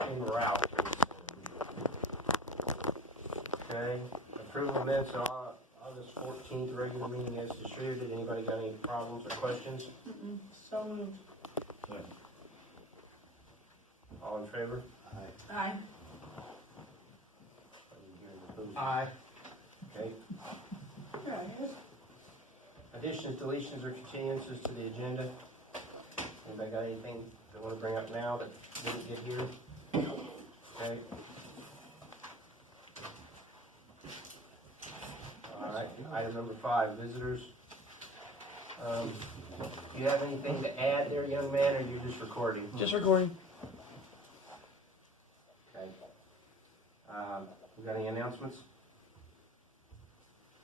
en route. Okay, approval of minutes of August 14th regular meeting as distributed. Anybody got any problems or questions? So moved. All in favor? Aye. Aye. Okay. Right. Additions, deletions, or continuances to the agenda? Anybody got anything they want to bring up now that didn't get here? Okay. All right, item number 5, visitors. Do you have anything to add there, young man, or are you just recording? Just recording. Okay. We got any announcements?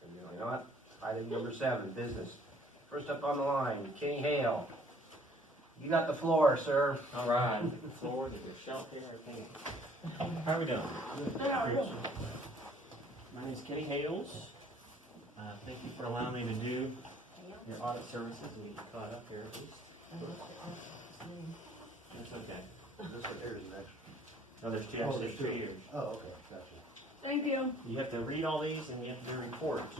You know what? Item number 7, business. First up on the line, Kenny Hale. You got the floor, sir. All right, the floor, get your shelf here, everything. How are we doing? My name is Kenny Hales. Thank you for allowing me to do your audit services. We caught up here at least. That's okay. This one here is next. No, there's two, actually, there's 2 years. Oh, okay, gotcha. Thank you. You have to read all these and you have to do reports.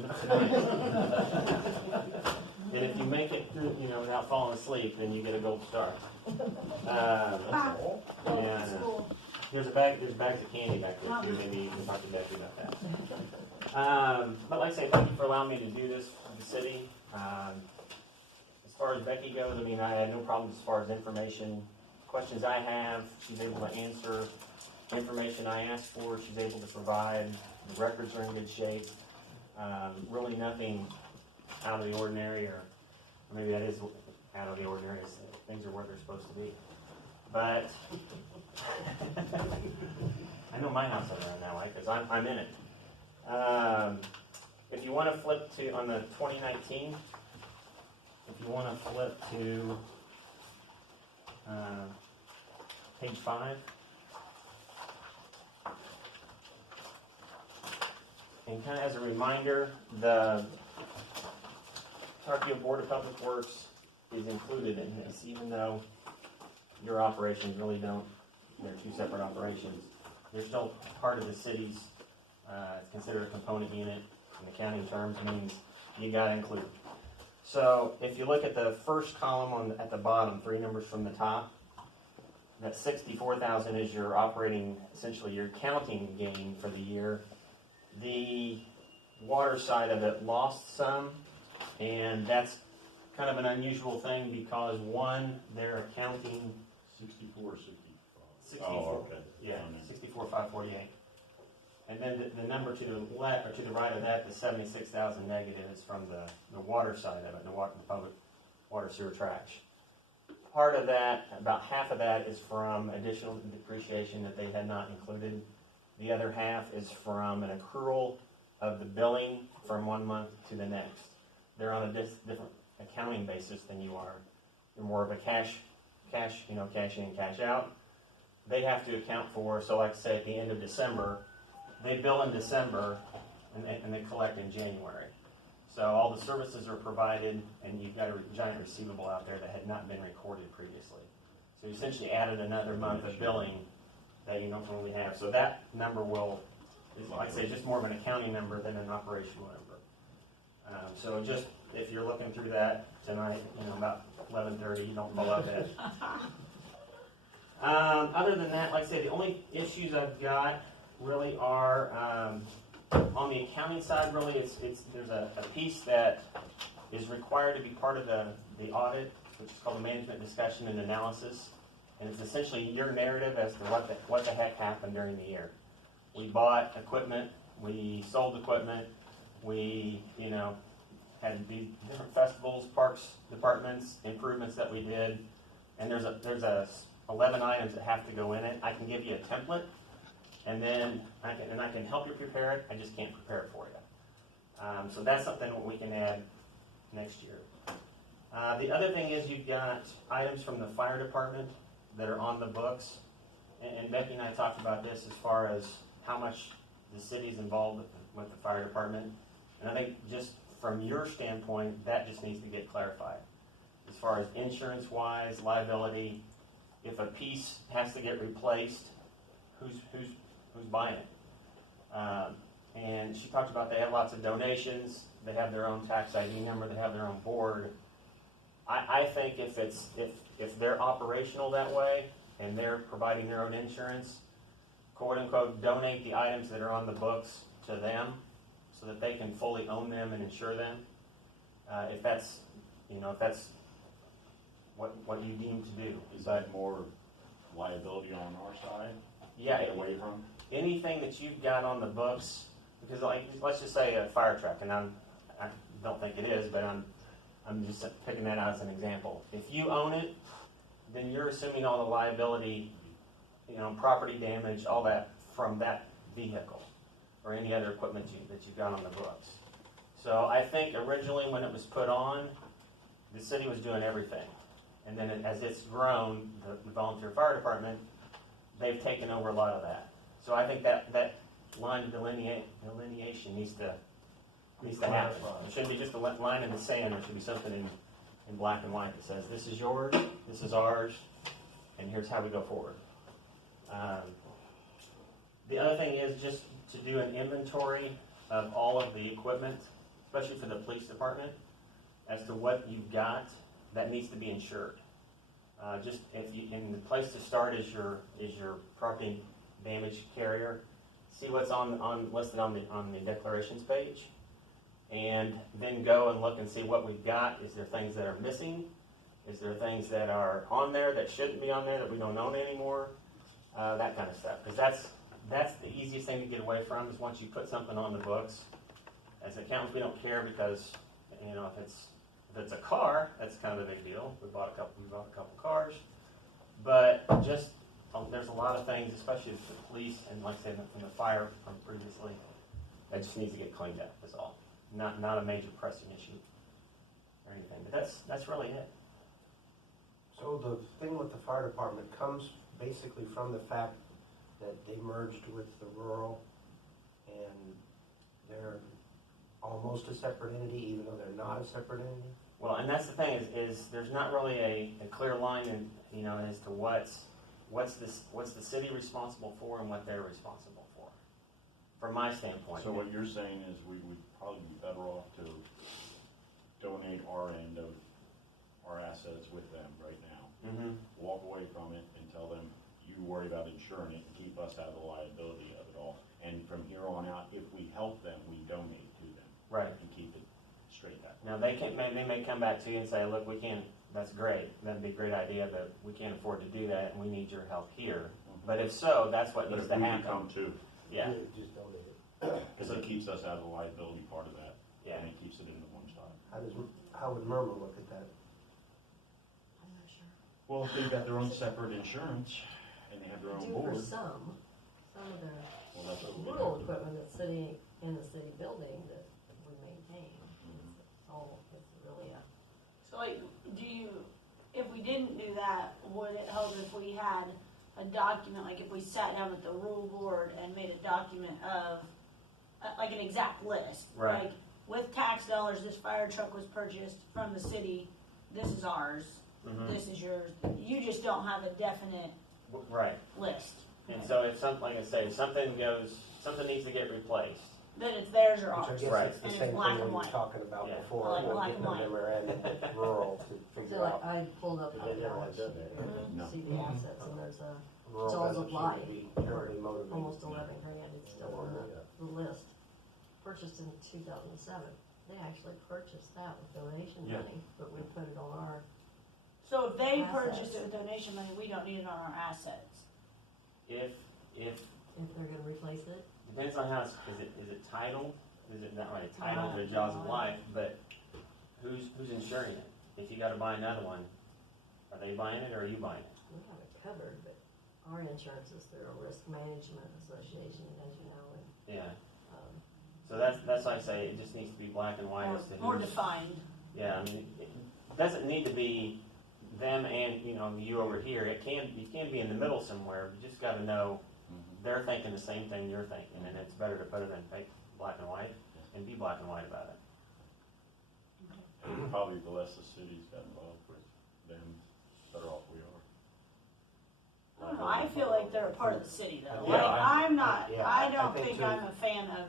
And if you make it through, without falling asleep, then you get a gold star. There's bags of candy back there too. Maybe you can talk to Becky about that. But like I say, thank you for allowing me to do this for the city. As far as Becky goes, I had no problems as far as information. Questions I have, she's able to answer. Information I asked for, she's able to provide. The records are in good shape. Really nothing out of the ordinary, or maybe that is out of the ordinary. Things are where they're supposed to be. But I know my house is around that way because I'm in it. If you want to flip to on the 2019, if you want to flip to page 5. And kind of as a reminder, the Tarkio Board of Public Works is included in this, even though your operations really don't. They're 2 separate operations. They're still part of the city's, it's considered a component unit. In accounting terms, means you got to include. So if you look at the first column at the bottom, 3 numbers from the top, that 64,000 is your operating, essentially your accounting gain for the year. The water side of it lost some, and that's kind of an unusual thing because one, they're accounting 64, 65. 64. Oh, okay. Yeah, 64,548. And then the number to the left or to the right of that, the 76,000 negative, is from the water side of it, the public water sewer trash. Part of that, about half of that, is from additional depreciation that they had not included. The other half is from an accrual of the billing from one month to the next. They're on a different accounting basis than you are. You're more of a cash in, cash out. They have to account for, so like say at the end of December, they bill in December and they collect in January. So all the services are provided and you've got a giant receivable out there that had not been recorded previously. So you essentially added another month of billing that you don't normally have. So that number is like I say, just more of an accounting number than an operational number. So just, if you're looking through that tonight, about 11:30, you don't fall out that. Other than that, like I say, the only issues I've got really are on the accounting side. Really, there's a piece that is required to be part of the audit, which is called the management discussion and analysis. And it's essentially your narrative as to what the heck happened during the year. We bought equipment, we sold equipment, we had these different festivals, parks, departments, improvements that we did, and there's 11 items that have to go in it. I can give you a template, and then I can help you prepare it. I just can't prepare it for you. So that's something that we can add next year. The other thing is you've got items from the fire department that are on the books, and Becky and I talked about this as far as how much the city's involved with the fire department, and I think just from your standpoint, that just needs to get clarified. As far as insurance-wise, liability, if a piece has to get replaced, who's buying it. And she talked about they have lots of donations, they have their own tax ID number, they have their own board. I think if they're operational that way and they're providing their own insurance, quote unquote, donate the items that are on the books to them so that they can fully own them and insure them. If that's what you deem to do. Is that more liability on our side? Yeah, Get away from? anything that you've got on the books, because like, let's just say a fire truck, and I don't think it is, but I'm just picking that out as an example. If you own it, then you're assuming all the liability, property damage, all that from that vehicle or any other equipment that you've got on the books. So I think originally when it was put on, the city was doing everything. And then as it's grown, the volunteer fire department, they've taken over a lot of that. So I think that line of delineation needs to happen. It shouldn't be just a line in the sand. There should be something in black and white that says, this is yours, this is ours, and here's how we go forward. The other thing is just to do an inventory of all of the equipment, especially for the police department, as to what you've got that needs to be insured. Just and the place to start is your property damage carrier. See what's listed on the declarations page, and then go and look and see what we've got. Is there things that are missing? Is there things that are on there that shouldn't be on there that we don't own anymore? That kind of stuff. Because that's the easiest thing to get away from is once you put something on the books. As accountants, we don't care because if it's a car, that's kind of a big deal. We bought a couple cars, but just there's a lot of things, especially with the police and like I said from the fire from previously, that just needs to get cleaned up. That's all. Not a major pressing issue or anything. But that's really it. So the thing with the fire department comes basically from the fact that they merged with the rural, and they're almost a separate entity, even though they're not a separate entity. Well, and that's the thing is there's not really a clear line as to what's the city responsible for and what they're responsible for. From my standpoint. So what you're saying is we would probably be better off to donate our end of our assets with them right now. Mm-hmm. Walk away from it and tell them you worry about insuring it and keep us out of the liability of it all. And from here on out, if we help them, we donate to them. Right. And keep it straight that way. Now they may come back to you and say, look, we can't. That's great. That'd be a great idea, but we can't afford to do that, and we need your help here. But if so, that's what But needs if to we happen. become too, Yeah. Just donate it. because it keeps us out of the liability part of that. Yeah. And it keeps it into one side. How would Murmur look at that? I'm not sure. Well, if they've got their own separate insurance and they have their own Do board. for some of the Well, that's what we rural do. equipment that's sitting in the city building that we maintain. Mm-hmm. It's really a, So like, if we didn't do that, would it help if we had a document, like if we sat down with the rural board and made a document of, like an exact list? Right. Like, with tax dollars, this fire truck was purchased from the city, this is ours, Mm-hmm. this is yours. You just don't have a definite Right. list. And so if something, like I say, something needs to get replaced. Then it's theirs or Which I ours. guess Right. it's the And same it's black thing and we were white. talking about Yeah. before, Like black getting and a white. memorandum rural to so figure like out. I pulled up But the they never balance have done sheet that. here No. to see the assets, and there's Rural Jaws doesn't of seem life. to be terribly motivated. almost 11 grand. It's still on the list. Purchased in 2007. They actually purchased that with donation Yeah. money, but we put it on our, So if they Assets. purchased it with donation money, we don't need it on our assets. If if they're gonna replace it. depends on how is it titled? Is it not really titled to Jaws of Life? But who's insuring it? If you got to buy another one, are they buying it or are you buying it? We have it covered, but our insurance is through a risk management association, as you know, and, Yeah. So that's like I say. It just needs to be black and white as to More who's. defined. Yeah, I mean, it doesn't need to be them and you over here. You can be in the middle somewhere. But you just got to know Mhm. they're thinking the same thing you're thinking, and it's better to put it in black and white and be black and white about it. And probably the less the city's got involved with them, better off we are. I don't know, I feel like they're a part of the city though. Yeah, Like, I'm not, yeah, I I don't think think too. I'm a fan of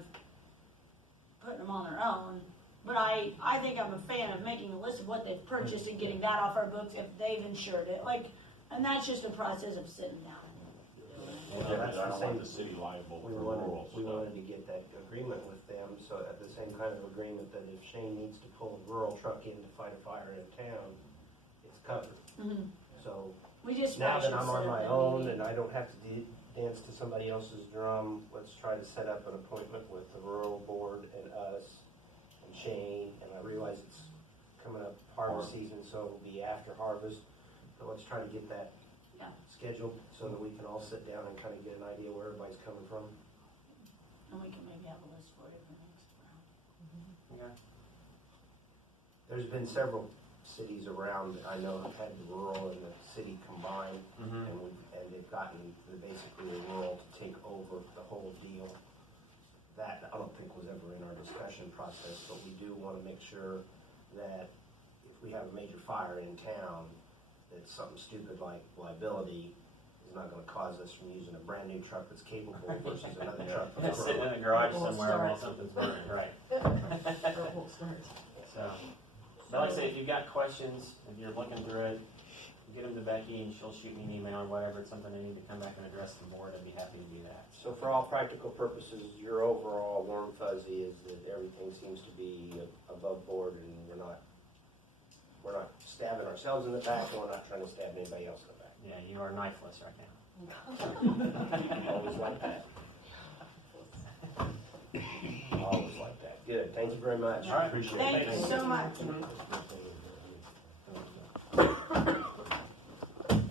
putting them on their own. But I think I'm a fan of making a list of what they've purchased and getting that off our books if they've insured it. Like, and that's just a process of sitting down. Well, Yeah, that's I the don't same- want the city liable for We rural we stuff. wanted to get that agreement with them, so at the same kind of agreement that if Shane needs to pull a rural truck in to fight a fire in town, it's covered. Mm-hmm. So We just now probably that I'm should on set up my a own meeting. and I don't have to dance to somebody else's drum, let's try to set up an appointment with the rural board and us and Shane, and I realize it's coming up harvest season, so it'll be after harvest, but let's try to get that Yeah. scheduled so that we can all sit down and kind of get an idea where everybody's coming from. And we can maybe have a list for it for next round. Okay. There's been several cities around that I know have had the rural and the city combined, Mm-hmm. and they've gotten basically the rural to take over the whole deal. That I don't think was ever in our discussion process, but we do want to make sure that if we have a major fire in town, that something stupid like liability is not going to cause us from using a brand new truck that's capable versus another truck that's Sitting in rural. the garage Well, somewhere while start. something's burning, right? So it won't start. So, but like I say, if you've got questions, if you're looking through it, get them to Becky and she'll shoot me an email or whatever. It's something I need to come back and address the board. I'd be happy to do that. So for all practical purposes, your overall warm fuzzy is that everything seems to be above board and we're not stabbing ourselves in the back and we're not trying to stab anybody else in the back. Yeah, you are knifeless right now. Always like that. Always like that. Good, thank you very much. All right. Appreciate it. Thank you so much.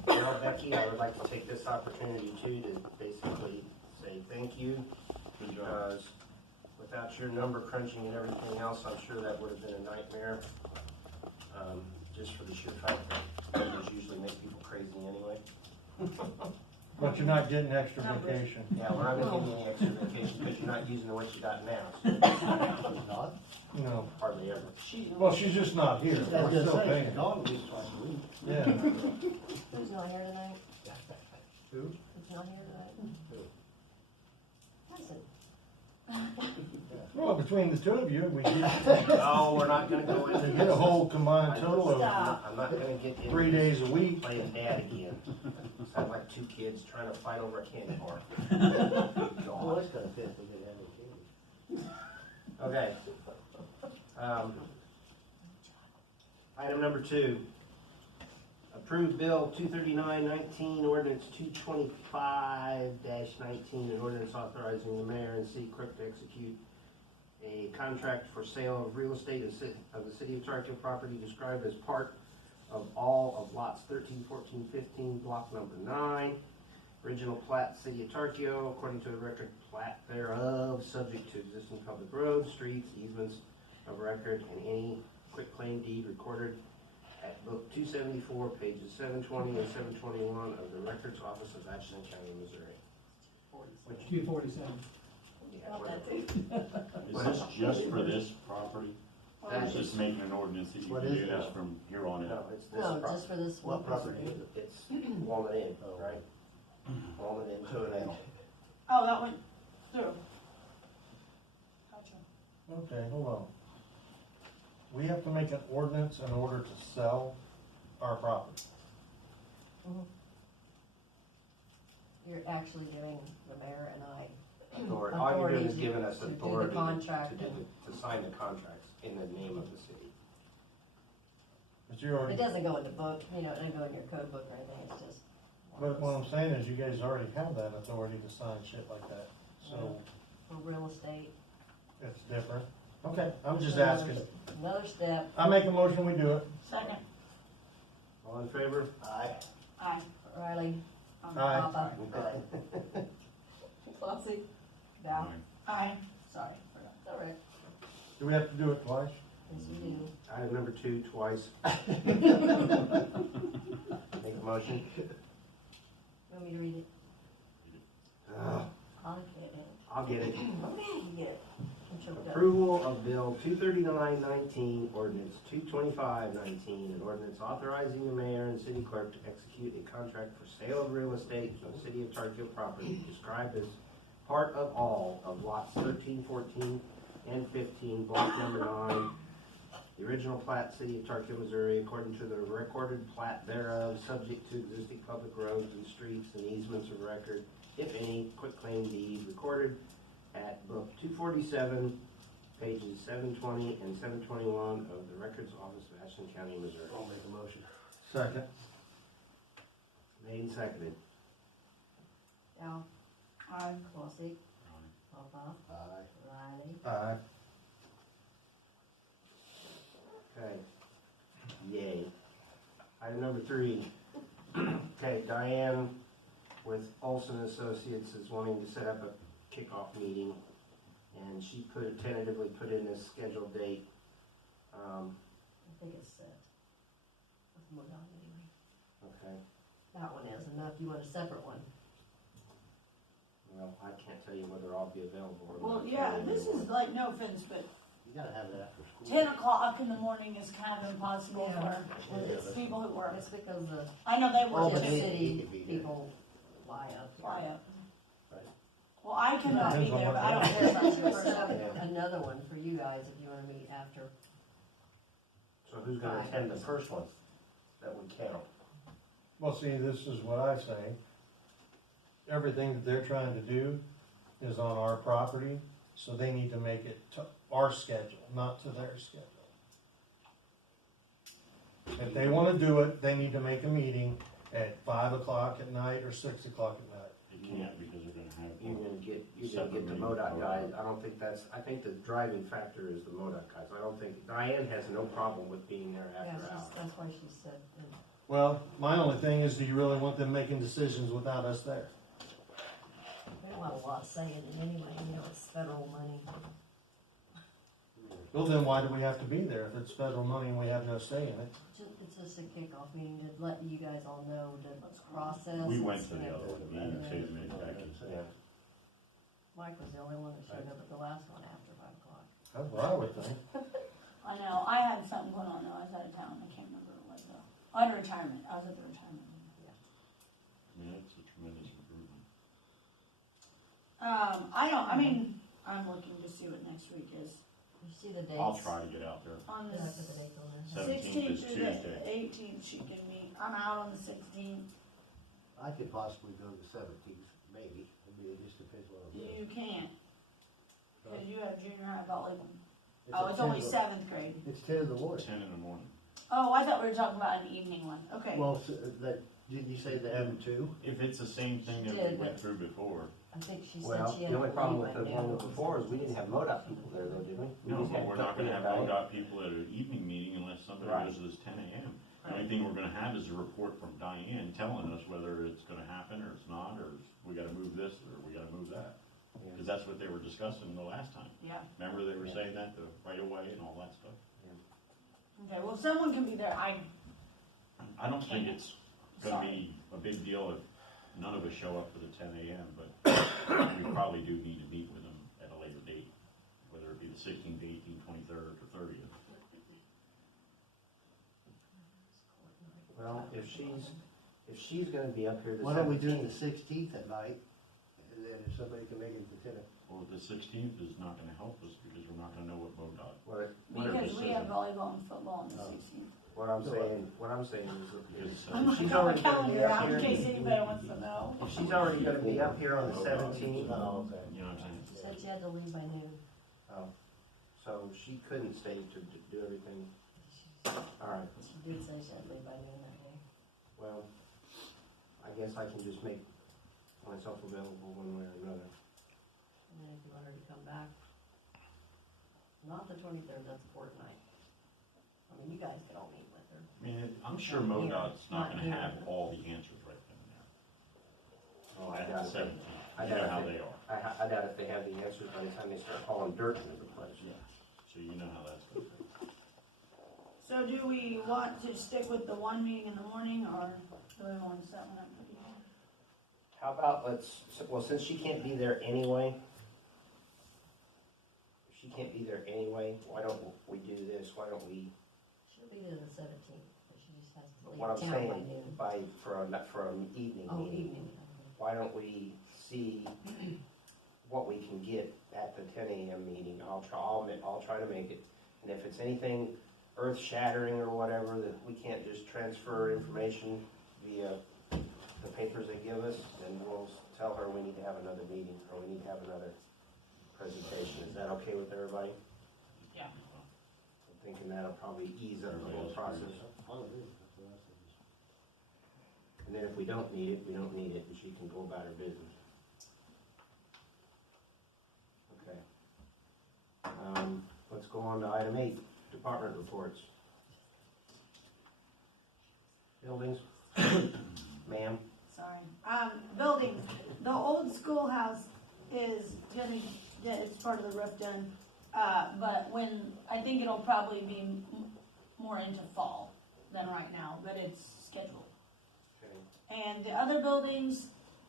Well, Becky, I would like to take this opportunity too to basically say thank you, Good job. because without your number crunching and everything else, I'm sure that would have been a nightmare. Just for the sheer fact that numbers usually make people crazy anyway. But you're not getting extra vacation. Yeah, we're not gonna give you any extra vacation because you're not using what you got now. Not? No. Hardly ever. Well, she's just not here. That's We're just still saying, paying. she's gone at least twice a week. Yeah. Who's not here tonight? Who? Who's not here tonight? Hudson. Well, between the two of you, we get No, we're not gonna go into to this. get a whole combined total of Stop. I'm not gonna get into 3 days a week. playing dad again. Sound like two kids trying to fight over a candy bar. Oh, it's gonna fit, we could have a kid. Okay. Item number 2. Approve Bill 239-19, ordinance 225-19, an ordinance authorizing the mayor and city clerk to execute a contract for sale of real estate of the city of Tarkio property described as part of all of lots 13, 14, 15, block number 9. Original plat, city of Tarkio, according to the record plat thereof, subject to existing public roads, streets, easements of record, and any quitclaim deed recorded at book 274, pages 720 and 721 of the Records Office of Atchison County, Missouri. Which, 247. yeah, Not where- that too. Is this just for this property? Or is That this is- making an ordinance that you What can is use that? from here on No, out? it's this No, property. just for this one. What property is it? It's Walnut Inn, right? Walnut Inn, 2 and L. Oh, that went through. Gotcha. Okay, hold on. We have to make an ordinance in order to sell our property. You're actually giving the mayor and I Authority. All you're doing is authority giving us to do the authority contract. to sign the contracts in the name of the city. But you're It already, doesn't go in the book, it doesn't go in your code book or anything, it's just. but what I'm saying is you guys already have that authority to sign shit like that. So For real estate. it's different. Okay, I'm just Another- asking. Another step. I make a motion, we do it. Second. All in favor? Aye. Aye. Riley. Aye. Papa. Flossie. Val. Aye. Sorry, forgot. It's all right. Do we have to do it twice? Yes, we do. Item number 2, twice. Make a motion. You want me to read it? Uh, I'll get it. I'll get it. Okay, you get it. I'm choked up. approval of Bill 23919, ordinance 22519, an ordinance authorizing the mayor and city clerk to execute a contract for sale of real estate for the city of Tarkio property described as part of all of lots 13, 14, and 15, block number 9, the original plat, city of Tarkio, Missouri, according to the recorded plat thereof, subject to existing public roads and streets and easements of record, if any, quitclaim deed recorded at book 247, pages 720 and 721 of the Records Office of Ashland County, Missouri. I'll make a motion. Second. Made and seconded. Al. Aye. Closey. Papa. Aye. Riley. Aye. Okay. Yay. Item number 3. Okay, Diane with Olson Associates is wanting to set up a kickoff meeting, and she tentatively put in this scheduled date. I think it's set. Let's move on anyway. Okay. That one is enough. You want a separate one? Well, I can't tell you whether I'll be available or Well, not. yeah, this is like, no offense, but You gotta have that after school. 10 o'clock in the morning is kind of impossible Yeah. for people who work. It's because the I know they work but at the he- the city could be there. people fly up. fly up. Right. Well, I cannot be Depends on there, what but I don't day. care about Let's yours. set up Yeah. another one for you guys if you wanna meet after. So who's going to attend the first one that would count? Well, see, this is what I say. Everything that they're trying to do is on our property, so they need to make it to our schedule, not to their schedule. If they wanna do it, they need to make a meeting at 5 o'clock at night or 6 o'clock at night. You can't because they're gonna have. You're going to get the Separate MoDOT meeting. guys. I don't think that's, I think the driving factor is the MoDOT guys. I don't think, Diane has no problem with being there Yeah, after hours. that's why she said, Well, my only thing is, do you really want them making decisions without us there? we don't have a lot of say in it anyway, you know, it's federal money. Well, then why do we have to be there if it's federal money and we have no say in it? It's just a kickoff meeting to let you guys all know the process. We went It's to the gonna- other one, we didn't say the manufacturer. Yeah. Mike was the only one that showed up at the last one after 5 o'clock. That's what I would think. I know, I had something going on though, I was out of town, I can't remember what it was though. I had a retirement, I was at the retirement. I mean, it's a tremendous improvement. I'm looking to see what next week is. You see the dates? I'll try to get out there. On the Yeah, put the dates on there. 17th is 16th through the Tuesday. 18th, she can meet, I'm out on the 16th, I could possibly go to the 17th, maybe. It just depends what I'm doing. you can't, cause you have junior high volleyball. It's Oh, at it's 10 only in the- 7th grade. It's 10 in the morning. 10 in the morning. Oh, I thought we were talking about an evening one, okay. Well, didn't you say they have 2? If it's the same thing that we Did, went but- through before, I think she said Well, she had. the only to problem leave with the by one noon. before is we didn't have MoDOT people there though, did we? no, just but had we're not gonna have Diane. ODOT people at an evening meeting unless somebody Right. goes to this 10 a.m. The only thing we're gonna have is a report from Diane telling us whether it's gonna happen or it's not, or we gotta move this, or we gotta move that. Cause that's what they were discussing the last time. Yeah, Remember they were saying that, the right of way and all that stuff? okay, well, someone can be there, I don't think it's gonna be a big deal if none of us show up for the 10 a.m., but we probably do need to meet with them at a later date, whether it be the 16th, 18th, 23rd, or 30th. Well, if she's gonna be up here the 17th. Why don't we do the 16th at night? And then if somebody can make it to 10. Well, the 16th is not gonna help us because we're not gonna know what MoDOT. because we have volleyball and football on the Oh. 16th. What I'm saying is, Because, I'm if she's gonna already gonna be calendar up out in here, case anybody wants to know. if she's already gonna be up here on the 17th, Oh, okay. you know what I'm saying? She said she had to leave by noon. so she couldn't stay to do everything. Alright, She did say she had to leave by noon that day. well, I guess I can just make myself available one way or another. And then if you want her to come back, not the 23rd, that's court night. I mean, you guys could all meet with her. I mean, I'm sure Not here. MoDOT's Not not gonna here. have all the answers right then and there. Oh, I At doubt the it. 17th, I you know doubt how it. they are. I doubt if they have the answers by the time they start hauling dirt into the place. Yeah, so you know how that's gonna go. So do we want to stick with the one meeting in the morning, or do we want to set one up for you? How about since she can't be there anyway, if she can't be there anyway, why don't we do this, why don't we, She'll be there the 17th, but she just has to leave what I'm town by saying, noon. for an evening Oh, meeting, evening. why don't we see what we can get at the 10 a.m. meeting? I'll try to make it, and if it's anything earth-shattering or whatever, that we can't just transfer information via the papers they give us, then we'll tell her we need to have another meeting, or we need to have another presentation. Is that okay with everybody? Yeah. I'm thinking that'll probably ease up the whole process. And then if we don't need it, we don't need it, and she can go about her business. Okay. Let's go on to item 8, department reports. Buildings? Ma'am? Sorry. Buildings, the old schoolhouse is gonna get its part of the roof done, but I think it'll probably be more into fall than right now, but it's scheduled. Okay. And the other buildings,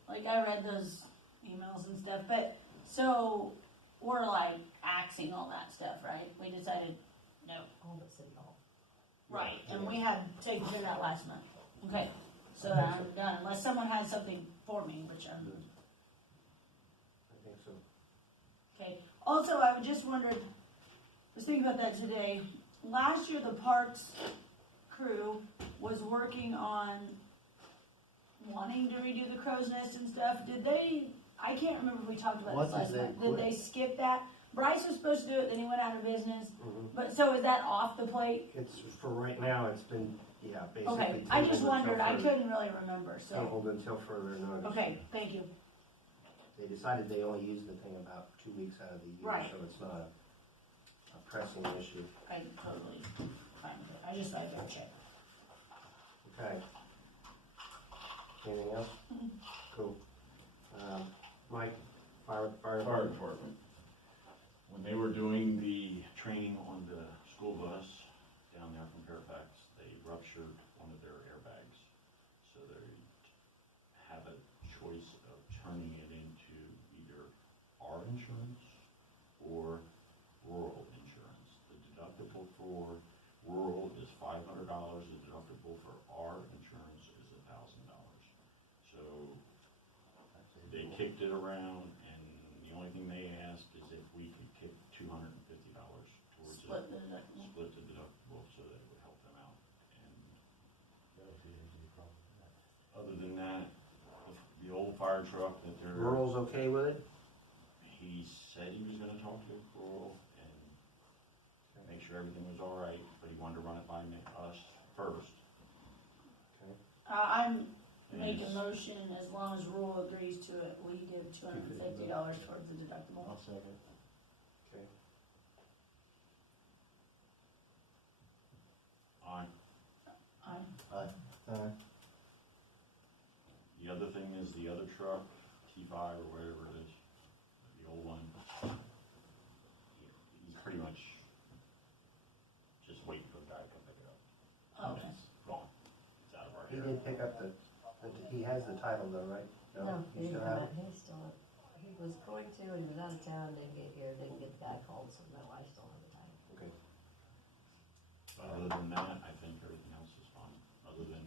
like I read those emails and stuff, but, so, we're like axing all that stuff, right? We decided, no. All but City Hall. Right, and we had taken care of that last month. Okay, so I'm done, unless someone has something for me, which I'm, I think so. okay. Also, I just wondered, was thinking about that today. Last year, the parks crew was working on wanting to redo the crow's nest and stuff. Did they, I can't remember if we talked about What this last did they month. Did quit? they skip that? Bryce was supposed to do it, then he went out of business. Mhm. But, so is that off the plate? It's, for right now, it's been, yeah, basically. Okay, I just tabled wondered, I until couldn't really remember, so, Tabled until further notice. okay, thank you. They decided they only use the thing about 2 weeks out of the year, Right. so it's not a pressing issue. I totally fine with it. I just thought I'd better check. Okay. Anything else? Cool. Mike, fire Department. When they were doing the training on the school bus down there from Fairfax, they ruptured one of their airbags. So they have a choice of turning it into either our insurance or rural insurance. The deductible for rural is $500. The deductible for our insurance is $1,000. So they kicked it around, and the only thing they asked is if we could kick $250 towards Split it, the deductible. split the deductible, so that it would help them out. And other than that, the old fire truck that they're, Rural's okay with it? he said he was gonna talk to rural and make sure everything was all right, but he wanted to run it by us first. I'm making a Yes. motion, as long as Rule agrees to it, we give $250 towards the deductible. I'll second. Okay. Aye. Aye. The other thing is the other truck, T5 or whatever it is, the old one, he's pretty much just waiting for the guy to come pick it up. Okay. It's gone. It's out of our He hair. did pick up he has the title though, right? No, He he still didn't have come it? out. He was going to, and he was out of town, didn't get here, didn't get the guy called, so no, I still have the title. Okay. But other than that, I think everything else is fine, other than,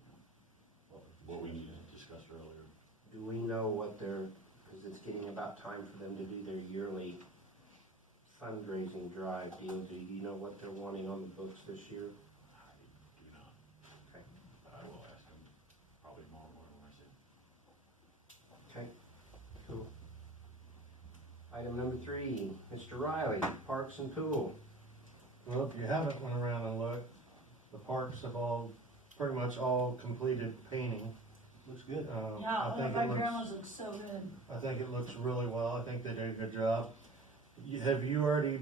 you know, what we needed to discuss earlier. Do we know what because it's getting about time for them to do their yearly fundraising drive deal. Do you know what they're wanting on the books this year? I do not. Okay. But I will ask him probably tomorrow morning when I see him. Okay, cool. Item number 3, Mr. Riley, Parks and Pool. Well, if you haven't went around and looked, the parks have pretty much all completed painting. Looks good. Yeah, I think my it looks, grandma's looks so good. I think it looks really well. I think they did a good job. Have you already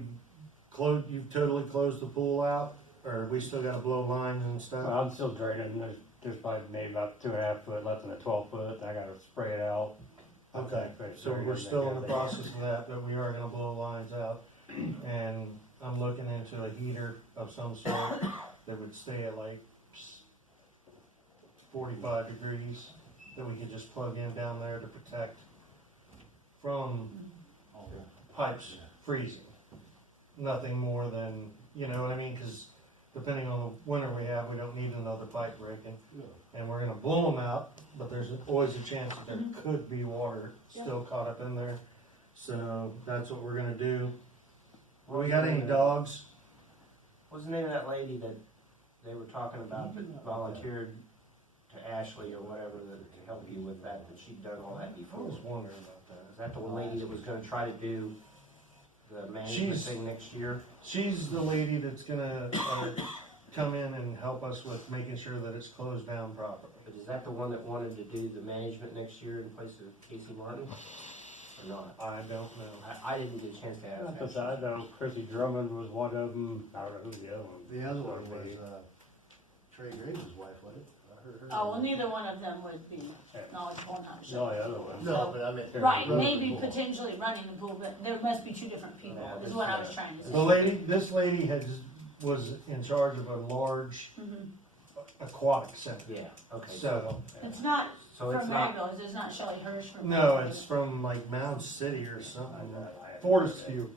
you've totally closed the pool out? Or we still gotta blow lines and stuff? I'm still draining. There's probably maybe about 2.5 foot left in a 12 foot. I gotta spray it out. Okay, so we're still in the process of that, but we are gonna blow lines out. And I'm looking into a heater of some sort that would stay at like 45 degrees, that we could just plug in down there to protect from pipes freezing. Nothing more than, you know what I mean, cause depending on the winter we have, we don't need another pipe breaking. And we're gonna blow them out, but there's always a chance that there could be water still caught up in there. So that's what we're gonna do. We got any dogs? What's the name of that lady that they were talking about that volunteered to Ashley or whatever to help you with that she'd done all that I before? was wondering about that. Is that the one lady that was gonna try to do the management She's- thing next year? She's the lady that's gonna come in and help us with making sure that it's closed down properly. But is that the one that wanted to do the management next year in place of Casey Martin? Or not? I don't know. I didn't get a chance to ask. Because I know Chrissy Drummond was one of them. I don't know who's the other one. The other one was, Trey Graves' wife, wasn't it? I heard her. Oh, well, neither one of them would be knowledgeable enough. The only other one. No, but I meant. Right, Running maybe the pool. potentially running the pool, but there must be two different people, is what I was trying to say. The lady, this lady was in charge of a large Mhm. aquatic center. Yeah, okay. So, It's not So from it's not, Maryville, it's not Shelley Hirsch from no, Maryville. it's from like Mound City or something. Fortescue,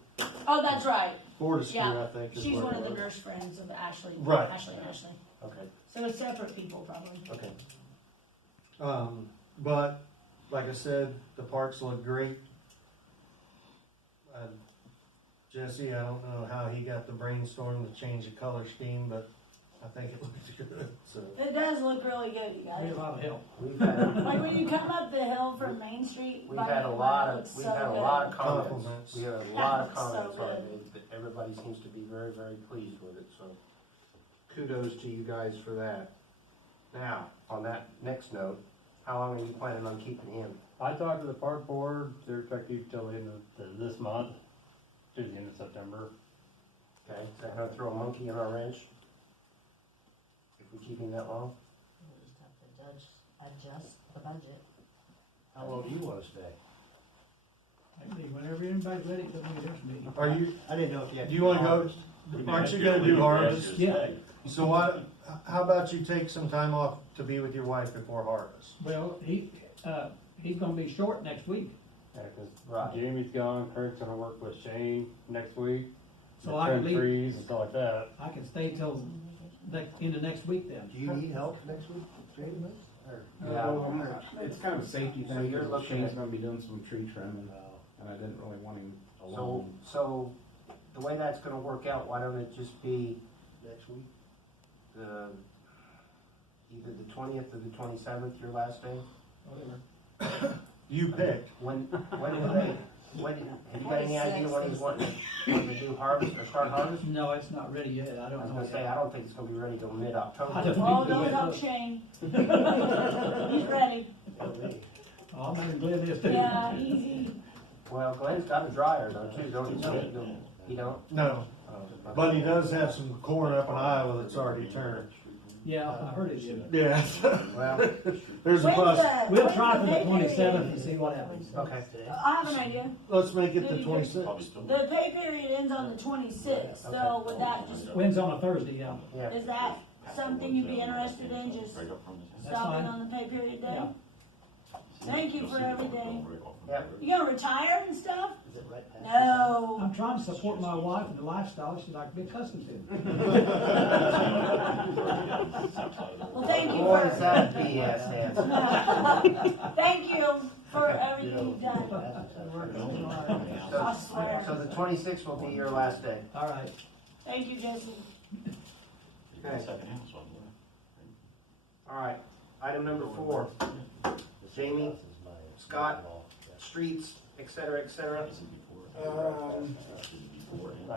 Oh, that's right, Fortescue, Yeah. I think. is she's what one it of the was. nurse friends of Ashley. Right. Ashley and Ashley, okay, so it's separate people probably. okay. But like I said, the parks look great. Jesse, I don't know how he got the brainstorm to change the color scheme, but I think it looks good. So It does look really good, you guys. a lot of help. We've had, Like when you come up the hill from Main Street. we've by had a the lot it of, looks we've so had a good. lot of comments. Compliments. We had a lot of Looks so comments on good. it, but everybody seems to be very, very pleased with it, so kudos to you guys for that. Now, on that next note, how long are you planning on keeping him? I talked to the park board. They're trying to keep till the end of this month, to the end of September. Okay, is that gonna throw a monkey in our wrench? If we keep him that long? We'll just have to adjust the budget. How long do you wanna stay? Maybe whenever anybody's ready, come to this meeting. are you, I didn't know if you had. do you wanna go, aren't you gonna do harvest? Yeah. So what, how about you take some time off to be with your wife before harvest? Well, he's gonna be short next week, Yeah, 'cause Right. Jamie's gone. Craig's gonna work with Shane next week. so I can Trim leave, trees and stuff like that. I can stay till end of next week then. Do you need help next week, Jane? Or? It's kind of a safety So thing, you're because looking Shane's at- gonna be doing some tree trimming, and I didn't really want him So, alone. so, the way that's gonna work out, why don't it just be Next week? the, either the 20th or the 27th, your last day? Whatever. You pick. When do they, have you got any idea when he's wanting to do harvest, or start harvest? No, it's not ready yet, I I don't was know. gonna say, I don't think it's gonna be ready till I mid-October. don't- Oh, don't help Shane. He's ready. Oh, I'm gonna Glenn this too. Yeah, easy. Well, Glenn's got a dryer though, too, don't he? He don't? No, Oh, but he does have some corn up in Iowa that's already turned. Yeah, I heard it, did. Yeah, Well, there's a When's bus. We'll when's try the for the pay period? 27th and see what happens. okay. I have an idea. Let's make it the Probably 26th. still. The pay period ends on the 26th, so would that just, When's on a Thursday, yeah. Yeah, is that something you'd be interested in, just Right up from his That's stopping fine. on the pay period day? Yeah. Thank you for everything. yeah. You gonna retire and stuff? Is it right past? No. I'm trying to support my wife and the lifestyle she's like to be accustomed to. Well, thank you Boy, is for, that BS answer. thank you for everything you've done. So, I swear. so the 26th will be your last day. All right. Thank you, Jesse. Okay. All right, item number 4, Jamie, Scott, streets, et cetera, et cetera. I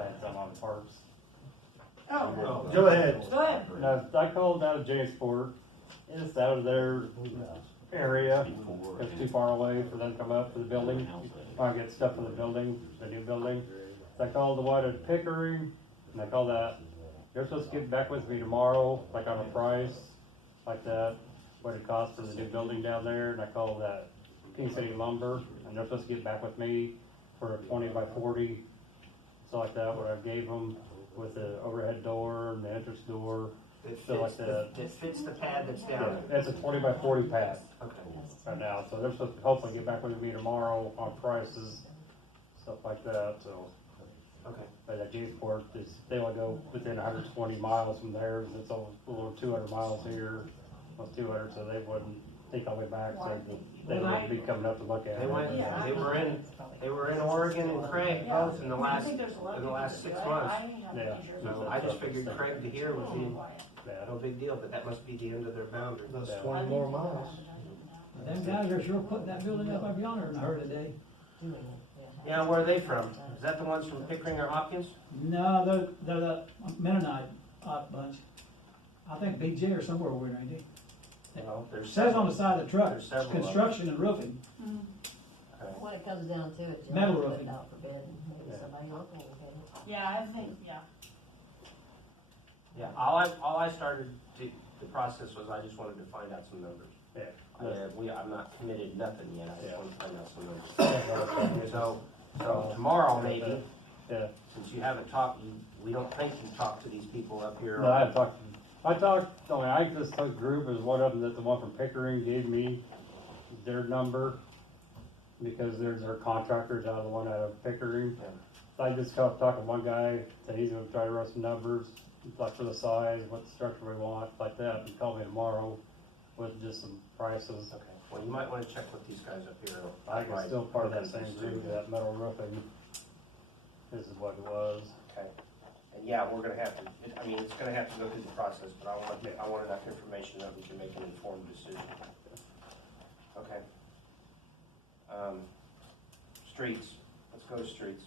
had some on parks. Oh, Go ahead. go ahead. No, I called out of Jamesport. It's out of their area. It's too far away for them to come up to the building. I get stuff for the building, the new building. So I called the one at Pickering, and I called that. They're supposed to get back with me tomorrow, like on a price, like that, what it costs for the new building down there. And I called that King City Lumber, and they're supposed to get back with me for a 20 by 40, so like that, what I gave them with the overhead door and the entrance door. So like That fits the pad that's down. It's a 20 by 40 pad Okay. right now, so they're supposed to hopefully get back with me tomorrow on prices, stuff like that, so. Okay. But at Jamesport is, they only go within 120 miles from theirs, it's a little 200 miles here, well, 200, so they wouldn't think all the way back, so they wouldn't be coming up to look at They it. went, Yeah. they were in Oregon and Craig Yeah. both in the I last, think there's a lot of in the people last that 6 do it. months. I have Yeah. pictures So of I just figured Craig to here would be Yeah. no big deal, but that must be the end of their boundary. That's Yeah. 20 more miles. Them guys are sure putting that building up yonder in a hurry today. Doing it, Yeah, where are they from? Is that the ones from Pickering or Hopkins? No, they're the Mennonite bunch. I think BJ or somewhere over there, ain't they? Well, It there's says on several. the side of the truck, There's several of them. construction and roofing. Okay. When it comes down to it, Metal John, put roofing. it out for bid, and maybe Yeah. somebody local will get it. Yeah, I think, yeah. Yeah, all I started the process was I just wanted to find out some numbers. Yeah. I'm not committed nothing yet, I just Yeah. want to find out some numbers. So tomorrow maybe, Yeah. since you haven't talked, we don't think you talked to these people up here. No, I just took a group as one of them, that the one from Pickering gave me their number, because there's their contractors out of the one out of Pickering. Yeah. So I just talked to one guy, said he's gonna try to run some numbers, like for the size, what structure we want, like that, and call me tomorrow with just some prices. Okay, well, you might want to check with these guys up here. I think it's still part of that same group, that metal roofing. This is what it was. Okay, and yeah, we're gonna have to, I mean, it's gonna have to go through the process, but I want enough information that we can make an informed decision. Okay. Streets, let's go to streets.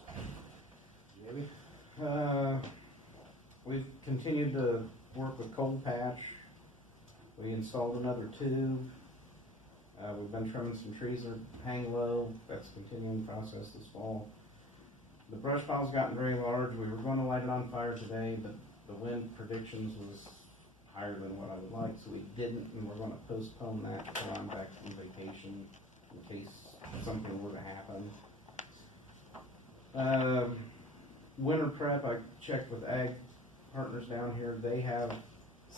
Jimmy? We've continued to work with Cold Patch. We installed another tube. We've been trimming some trees that hang low. That's a continuing process this fall. The brush pile's gotten very large. We were going to light it on fire today, but the wind predictions was higher than what I would like, so we didn't, and we're going to postpone that until I'm back from vacation in case something were to happen. Winter prep, I checked with Ag Partners down here. They have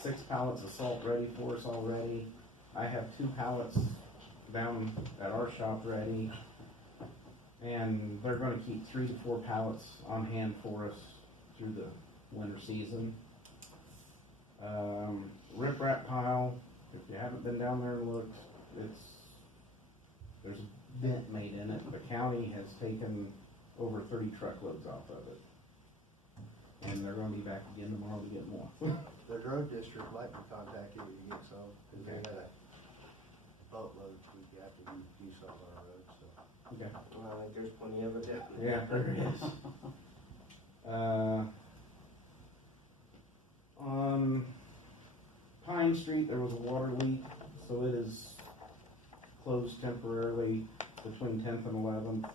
6 pallets of salt ready for us already. I have 2 pallets down at our shop ready. And they're gonna keep 3 to 4 pallets on hand for us through the winter season. Riprap pile, if you haven't been down there and looked, there's a dent made in it. The county has taken over 30 truckloads off of it. And they're gonna be back again tomorrow to get more. The road district might contact you when you get some, because they got a boatload, we have to do something on our road, so. Okay. Well, I think there's plenty of it. Yeah, there is. On Pine Street, there was a water leak, so it is closed temporarily between 10th and 11th.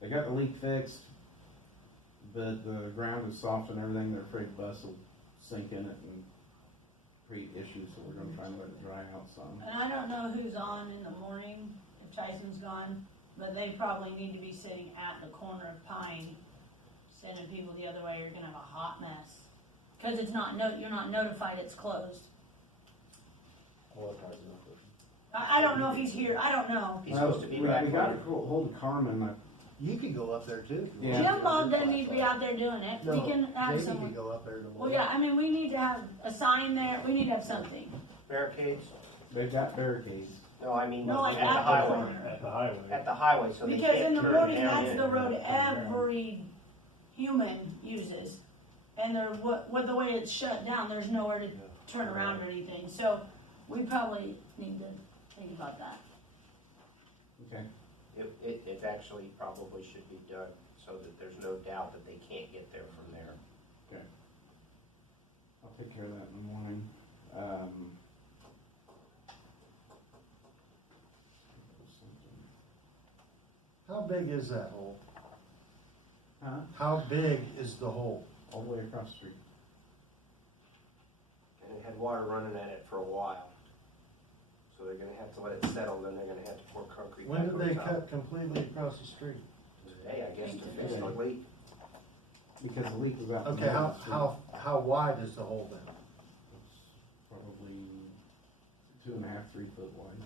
They got the leak fixed, but the ground is soft and everything. They're afraid the bus will sink in it and create issues, so we're gonna try and let it dry out some. And I don't know who's on in the morning, if Tyson's gone, but they probably need to be sitting at the corner of Pine, sending people the other way, you're gonna have a hot mess. Cause it's not, you're not notified it's closed. I don't know if he's here, I don't know. He's supposed to be back. We got to hold of Carmen. You can go up there too. if you Yeah. want. Jim Bob doesn't need to be out there doing it, we No, can have Jamie someone. can go up there tomorrow. Well, yeah, I mean, we need to have a sign there, we need to have something. Barricades? They've got barricades. No, I mean, No, like at the at the highway. corner. At the highway. At the highway, so they Because in can't the turn morning, down that's in. the road every human uses. And the way it's shut down, there's nowhere to turn around or anything, so we probably need to think about that. Okay. It actually probably should be done so that there's no doubt that they can't get there from there. Okay. I'll take care of that in the morning. How big is that hole? Huh? How big is the hole? All the way across the street. And it had water running at it for a while. So they're gonna have to let it settle, then they're gonna have to pour concrete When back did on they top. cut completely across the street? Today, I guess, to fix the leak. Because the leak was out. Okay, how wide is the hole then? It's probably 2.5, 3 foot wide.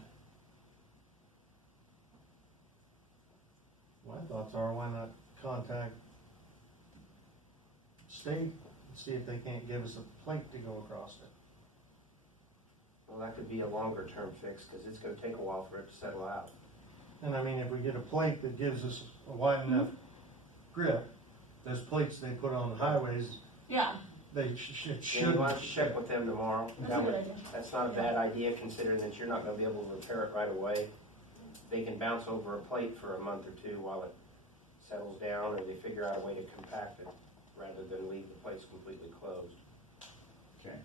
My thoughts are, why not contact state and see if they can't give us a plate to go across it. Well, that could be a longer term fix, because it's gonna take a while for it to settle out. And I mean, if we get a plate that gives us a wide enough grip, those plates they put on the highways, Yeah, they Then should. you want to check with them tomorrow. that's That a would- good idea. That's not a bad idea, considering that you're not gonna be able to repair it right away. They can bounce over a plate for a month or two while it settles down, or they figure out a way to compact it, rather than leave the place completely closed. Okay.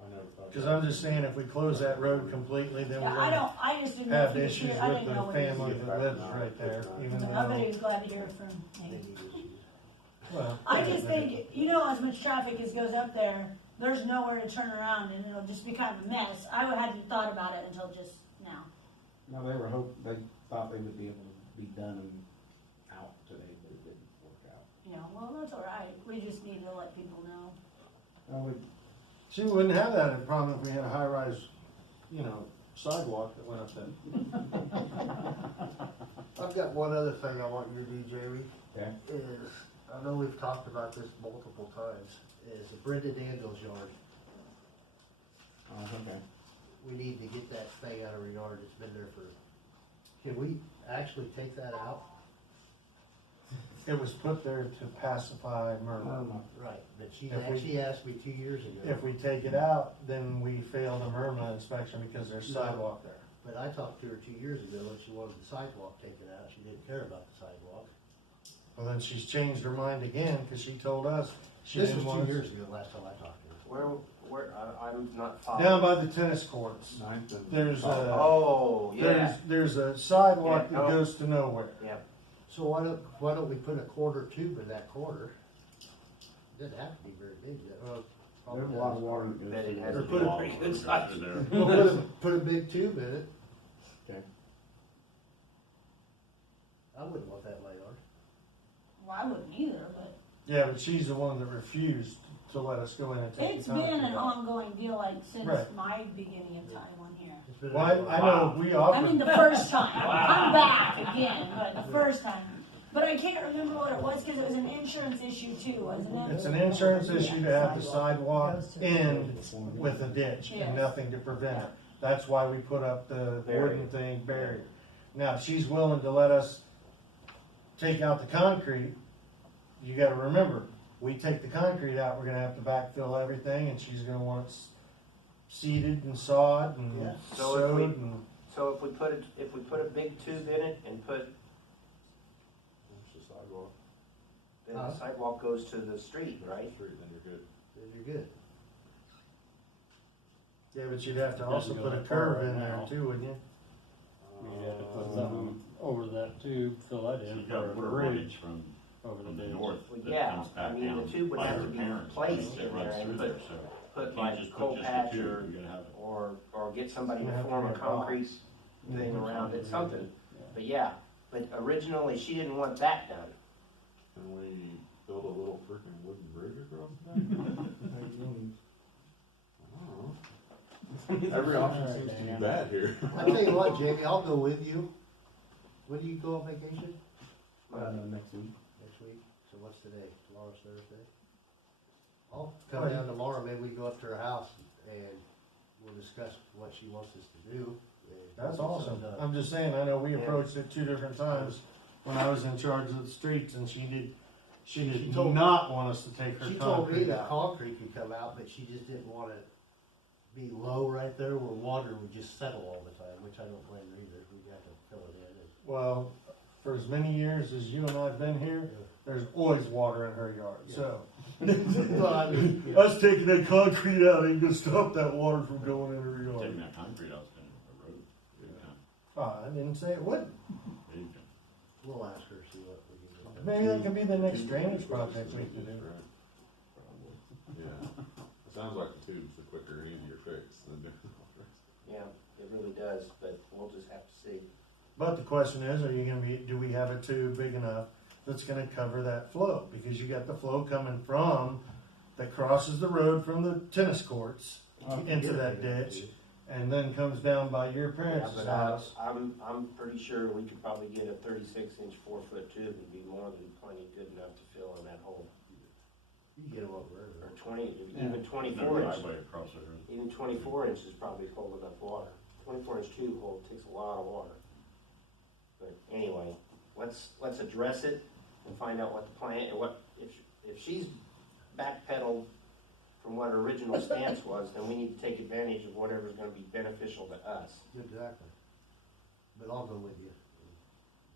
I never thought. Because I'm just saying, if we close that road completely, then we're Yeah, I gonna just didn't know have if he was issues here, I with didn't the know what he was. family that lives right there, even I bet he though, was glad to hear from me. well. I just think, you know, as much traffic as goes up there, there's nowhere to turn around and it'll just be kind of a mess. I hadn't thought about it until just now. No, they thought they would be able to be done and out today, but it didn't work out. You know, well, that's all right. We just need to let people know. See, we wouldn't have that problem if we had a high-rise, sidewalk that went up there. I've got one other thing I want you to do, Jamie. Okay. Is, I know we've talked about this multiple times, is Brenda Daniels' yard. Oh, okay. We need to get that thing out of her yard, it's been there for, can we actually take that out? It was put there to pacify murmur. Right, but she If we- actually asked me 2 years ago. If we take it out, then we fail the murmur inspection because there's sidewalk there. But I talked to her 2 years ago and she wanted the sidewalk taken out, she didn't care about the sidewalk. Well, then she's changed her mind again because she told us she This didn't was want 2 us. years ago, last time I talked to her. Where, I'm not following. Down by the tennis courts, there's a, Oh, yeah, there's a sidewalk Yeah, that oh. goes to nowhere. yeah. So why don't we put a quarter tube in that corner? Doesn't have to be very big, probably There's a lot of does. water that goes Bet it through has there. to be a pretty good size. We'll put a big tube in it. Okay. I wouldn't want that in my yard. Well, I wouldn't either, but Yeah, but she's the one that refused to let us go in and take it's the been concrete an out. ongoing deal, like, since Right. my beginning of time on here. It's been Well, I know we I offered. mean, the first time. I'm back again, but the first time. But I can't remember what it was, because it was an insurance issue too, wasn't it? It's an insurance issue to have the sidewalk end with a ditch Yes. and nothing to prevent it. That's why we put up the wooden thing barrier. Now, if she's willing to let us take out the concrete, you gotta remember, we take the concrete out, we're gonna have to backfill everything, and she's gonna want it seeded and sawed and Yeah. So if we- sewed and, So if we put a big tube in it and put, then the sidewalk goes to the street, right? Then you're good. yeah, but you'd have to Doesn't also go put a that far curve in right there now. too, wouldn't you? You'd have to put something over that tube, fill that in She's got for a water bridge runnage from over the the ditch. north Well, that yeah, comes I back mean, the down tube would by have her to be parents. placed That in runs there and through there, put- so Put you like can't just coal put just patch the tube, you gotta have it. or get somebody You to have to form a make a box. concrete thing around it, something. But yeah, but originally she didn't want that done. Can we build a little freaking wooden bridge across that? I don't know. Every option seems to be bad here. I tell you what, Jamie, I'll go with you. When do you go on vacation? Next week. Next week. So what's today? Tomorrow's Thursday. I'll come down tomorrow, maybe we go up to her house and we'll discuss what she wants us to do. and That's get awesome. something done. I'm just saying, I know we Yeah. approached it 2 different times when I was in charge of the streets and she did She told- not want us to take her She told me concrete the out. concrete could come out, but she just didn't want it be low right there where water would just settle all the time, which I don't blame her either. We got to fill it in. Well, for as many years as you and I've been here, there's always water in her yard, so. Well, I mean, you know, Us taking that concrete out ain't gonna stop that water from going in her Taking yard. that concrete out, it's been a road. I didn't say it wouldn't. we'll ask her, see what we can do. Maybe that could be the next drainage project we could do. Yeah. It sounds like the tube's the quicker and easier fix than doing all the rest. Yeah, it really does, but we'll just have to see. But the question is, do we have a tube big enough that's gonna cover that flow? Because you got the flow coming that crosses the road from the tennis courts into that ditch. and then comes down by your Yeah, parents' but house. I'm pretty sure we could probably get a 36-inch 4-foot tube and be more than plenty good enough to fill in that hole. You can get them over Or there. 20, Yeah. even 24 inch, Driveway across there. even 24 inches probably hold enough water. 24-inch tube hole takes a lot of water. But anyway, let's address it and find out what the plan, or what, if she's backpedaled from what her original stance was, then we need to take advantage of whatever's gonna be beneficial to us. Exactly. But I'll go with you.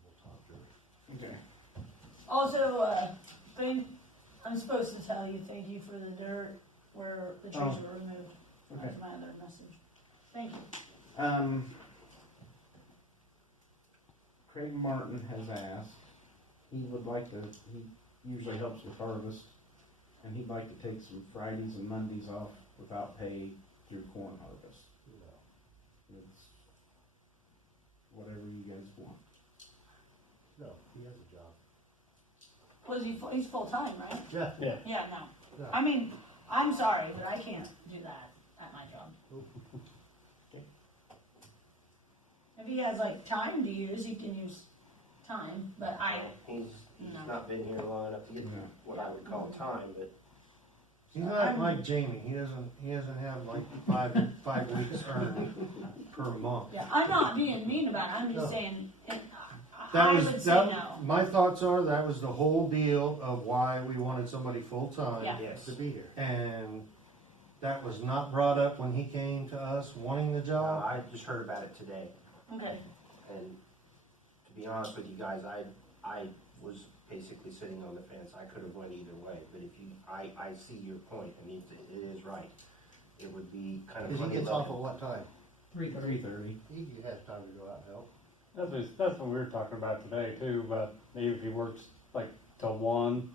We'll talk to her. Okay. Also, I'm supposed to tell you, thank you for the dirt where the trees Oh. were removed. Okay. That's my other message. Thank you. Craig Martin has asked, he would like to, he usually helps with harvest, and he'd like to take some Fridays and Mondays off without pay through corn harvest. It's whatever you guys want. No, he has a job. Was he's full-time, right? Yeah. Yeah. Yeah, no. No. I mean, I'm sorry, but I can't do that at my job. If he has like time to use, he can use time, but He's No. not been here long enough to get No. what I would call time, but He's not like Jamie, he doesn't have like 5 weeks earned per month. yeah, I'm not being mean about it, I'm just No. saying, That I was, would say that, no. my thoughts are, that was the whole deal of why we wanted somebody full-time. Yeah. yes. To be here. And that was not brought up when he came to us wanting the job. I just heard about it today, Okay, and to be honest with you guys, I was basically sitting on the fence. I could have went either way, but if you, I see your point. I mean, it is right. It would be kind of Cause he funny. gets off at what time? 3:30. He has time to go out and help. That's what we were talking about today too, but maybe if he works like till 1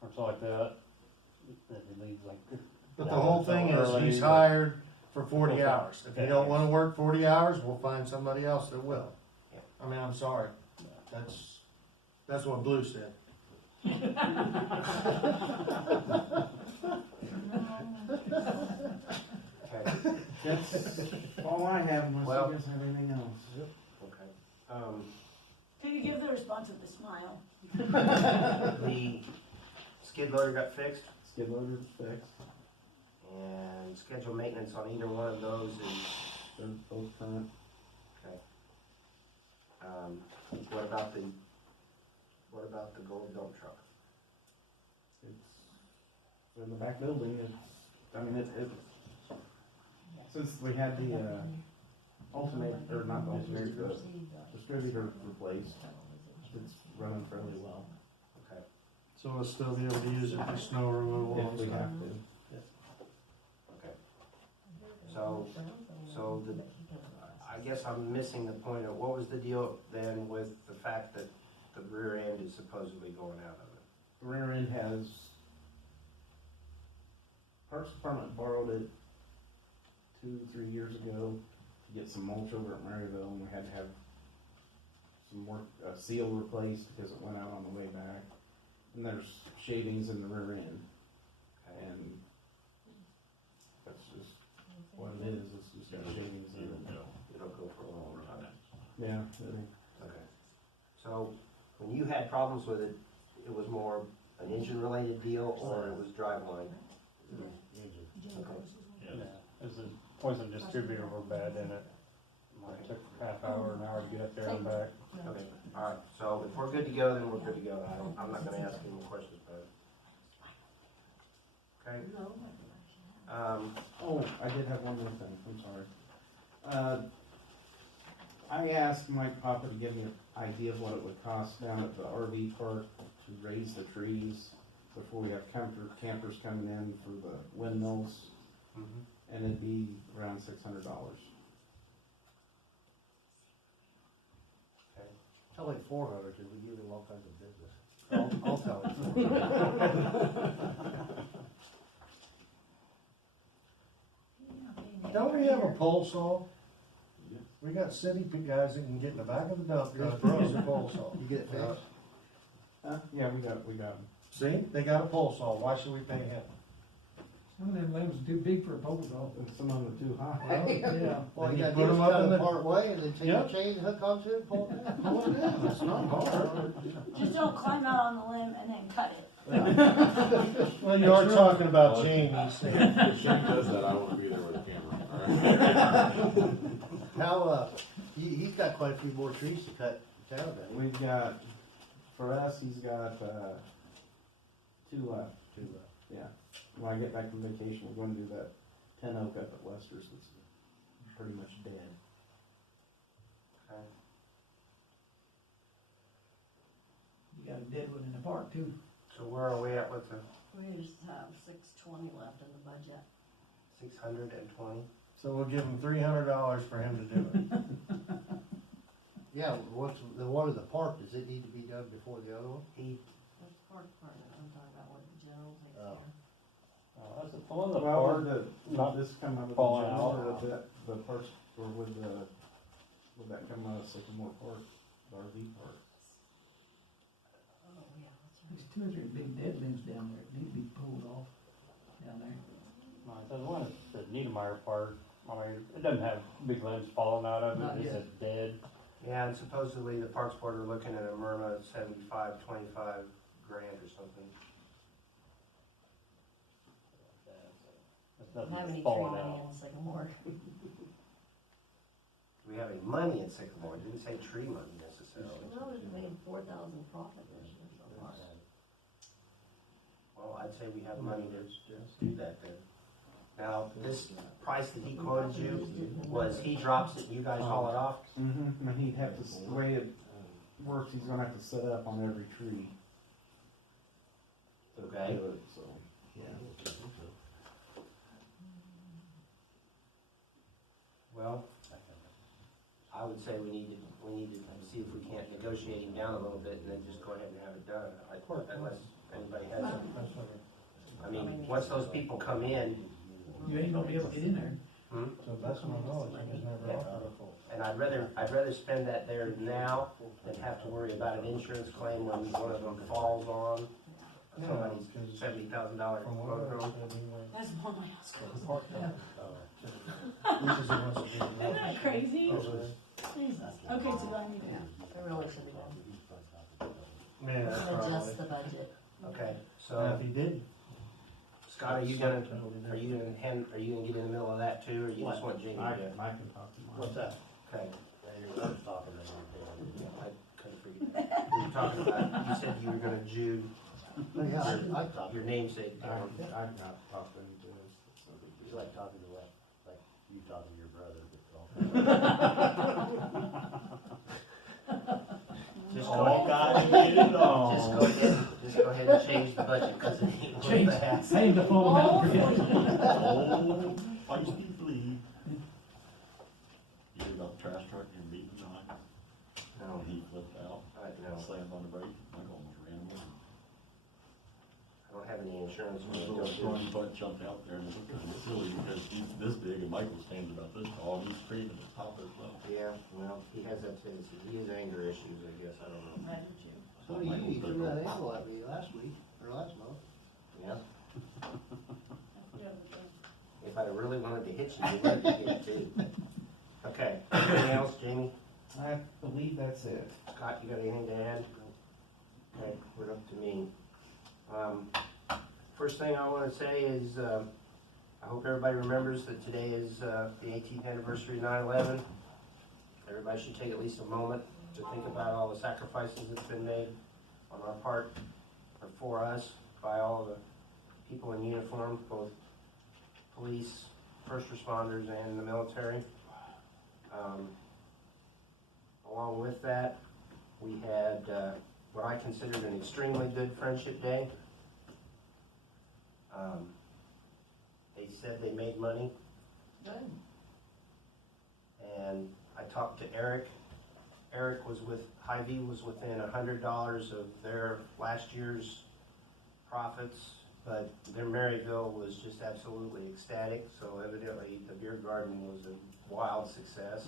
or something like that, if he leaves like. But the whole thing is, early, he's but- hired for 40 Okay. hours. If you don't wanna work 40 hours, we'll find somebody else that will. Yeah. I mean, I'm sorry. That's what Blue said. Okay. That's all I have, unless Well- you guys have anything else. Okay. can you give the response with a smile? The skid loader got fixed, Skid loader's fixed, and scheduled maintenance on either one of those is they're both current. okay. What about the gold dump truck? It's in the back building, since we had the, alternate, or not the alternator, the distributor replaced, it's running fairly well. Okay. So we'll still be able to use it for snow removal If and we stuff. have to. Okay. So I guess I'm missing the point of what was the deal then with the fact that the rear end is supposedly going out of it? The rear end has, Parks Department borrowed it 2-3 years ago to get some mulch over at Maryville, and we had to have some work, seal replaced because it went out on the way back. And there's shavings in the rear end, Okay. and that's just what it is, it's just got shavings in it. It'll go for a long time. Yeah, Okay. So when you had problems with it, it was more an engine related deal or it was driveline? Engine. Okay. Yeah, as a poison distributor, we're bad in it. It took half hour, an hour to get up there and back. Okay, all right, so if we're good to go, then we're good to go. I'm not gonna ask any more questions about it. Okay? Oh, I did have one more thing, I'm sorry. I asked Mike Papa to give me an idea of what it would cost down at the RV park to raise the trees before we have campers coming in for the windmills, and it'd be around $600. Okay. Tell him 400, cause we give him all kinds of business. I'll tell him. Don't we have a pole saw? We got city guys that can get in the back of the dump truck and use a pole saw. You get it fixed? Yeah, we got 'em. See, they got a pole saw, why should we pay him? Some of them limbs are too big for a pole saw. And some of them are too high. Well, yeah. All Then you you gotta put do is 'em up cut in it the- part way and then take Yep. a chain, hook onto it, pull it down. Pull it down, it's not hard. Just don't climb out on the limb and then cut it. Well, you are talking about Jamie, so. If Shane does that, I wanna be there with a camera. How, he's got quite a few more trees to cut in town, doesn't he? We've got, for us, he's got, 2 left. Two left. Yeah. When I get back from vacation, we're gonna do that 10 oak up at Lester's that's pretty much dead. Okay. You got a dead one in the park too. So where are we at with the We just have 620 left in the budget. 620? So we'll give him $300 for him to do it. Yeah, what's, the one in the park, does it need to be done before the other one? He, That's the park department, I'm talking about what the general takes Oh. care. That's the one, the Well, part, with the, not this come out of the falling general, out. or with the parts, or with that come out of Sycamore Park, the RV park? Oh, yeah, that's right. There's 2 or 3 big dead limbs down there that need to be pulled off down there. the one at the Niedermeyer Park, I mean, it doesn't have big limbs falling out of Not it, it's yet. just dead. yeah, and supposedly the Parks Board are looking at a Myrna 75, 25 grand or something. It's Don't have nothing any tree falling money out. Do in Sycamore. we have any money in Sycamore? It didn't say tree money necessarily. No, we made 4,000 profit this year so far. Well, I'd say we have money to do that then. Now, this price that he quoted you was he drops it, you guys haul it off? Mm-hmm, and he'd have to, the way it works, he's gonna have to set up on every tree. To Okay. do it, so, yeah. Well, I would say we need to see if we can't negotiate him down a little bit and then just go ahead and have it done. Unless anybody has, I mean, once those people come in, You ain't gonna be able to get in there. So that's my knowledge, he's never offered a full. and I'd rather spend that there now than have to worry about an insurance claim when one of them falls on somebody's $70,000 From what I quote. understood, he went That's more my house. to the park company. Which is wants to be. Isn't that crazy? Oh, it is. Jesus. Okay, so I need to. It really should be done. Yeah, Adjust probably. the budget. Okay, Now, so if he did. Scott, are you gonna get in the middle of that too, or you just want Jamie I to? can talk to Mark. What's that? Okay, You're talking to him. I couldn't figure that. We were talking about, you said you were gonna Jude Yeah, I talk. your namesake down. I've not talked to him today. It's no big It's deal. like talking to like you talking to your brother. Just go ahead, just go ahead and change the budget, cause it ain't worth Change, the hassle. save the phone out for you. Oh, feisty flea. You hear about the trash truck you're beating on? No, He flipped out, no, slammed on the brake, Michael almost ran him over. I don't have any insurance. His little strong butt jumped out there, and it looked kind of silly because he's this big and Michael stands about this tall, and he's screaming at the top of his lungs. Yeah, well, he has that tendency, he has anger issues, I guess, I don't know. I do too. So you threw that ankle at me last week, or last month. Yeah, if I'd have really wanted to hit you, you would have hit too. Okay, anything else, Jamie? I believe that's it. Scott, you got anything to add? Okay, we're up to me. First thing I want to say is, I hope everybody remembers that today is the 18th anniversary of 9/11. Everybody should take at least a moment to think about all the sacrifices that's been made on our part, or for us, by all the people in uniform, both police, first responders, and the military. Along with that, we had what I considered an extremely good Friendship Day. They said they made money, Good. and I talked to Eric. Eric was with, Hy-Vee was within $100 of their last year's profits, but their Maryville was just absolutely ecstatic, so evidently the beer garden was a wild success.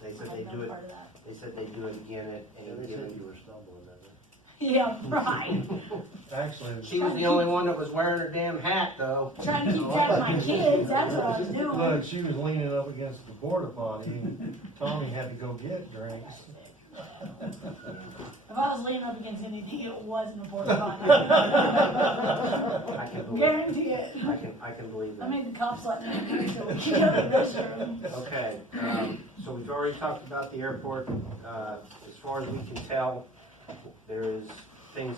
They said I've they'd been do it, part of that. they said they'd do it again at They any said given. you were stumbling, didn't they? Yeah, right. Actually, She was the only one that was wearing her damn hat, though. Trying to keep track of my kids, that's what I was doing. look, she was leaning up against the porta potty, and Tommy had to go get drinks. If I was leaning up against anything, it wasn't a porta potty. I can believe Guarantee it. I can believe I that. made the cops let me in so we could go to the restroom. Okay, so we've already talked about the airport. As far as we can tell,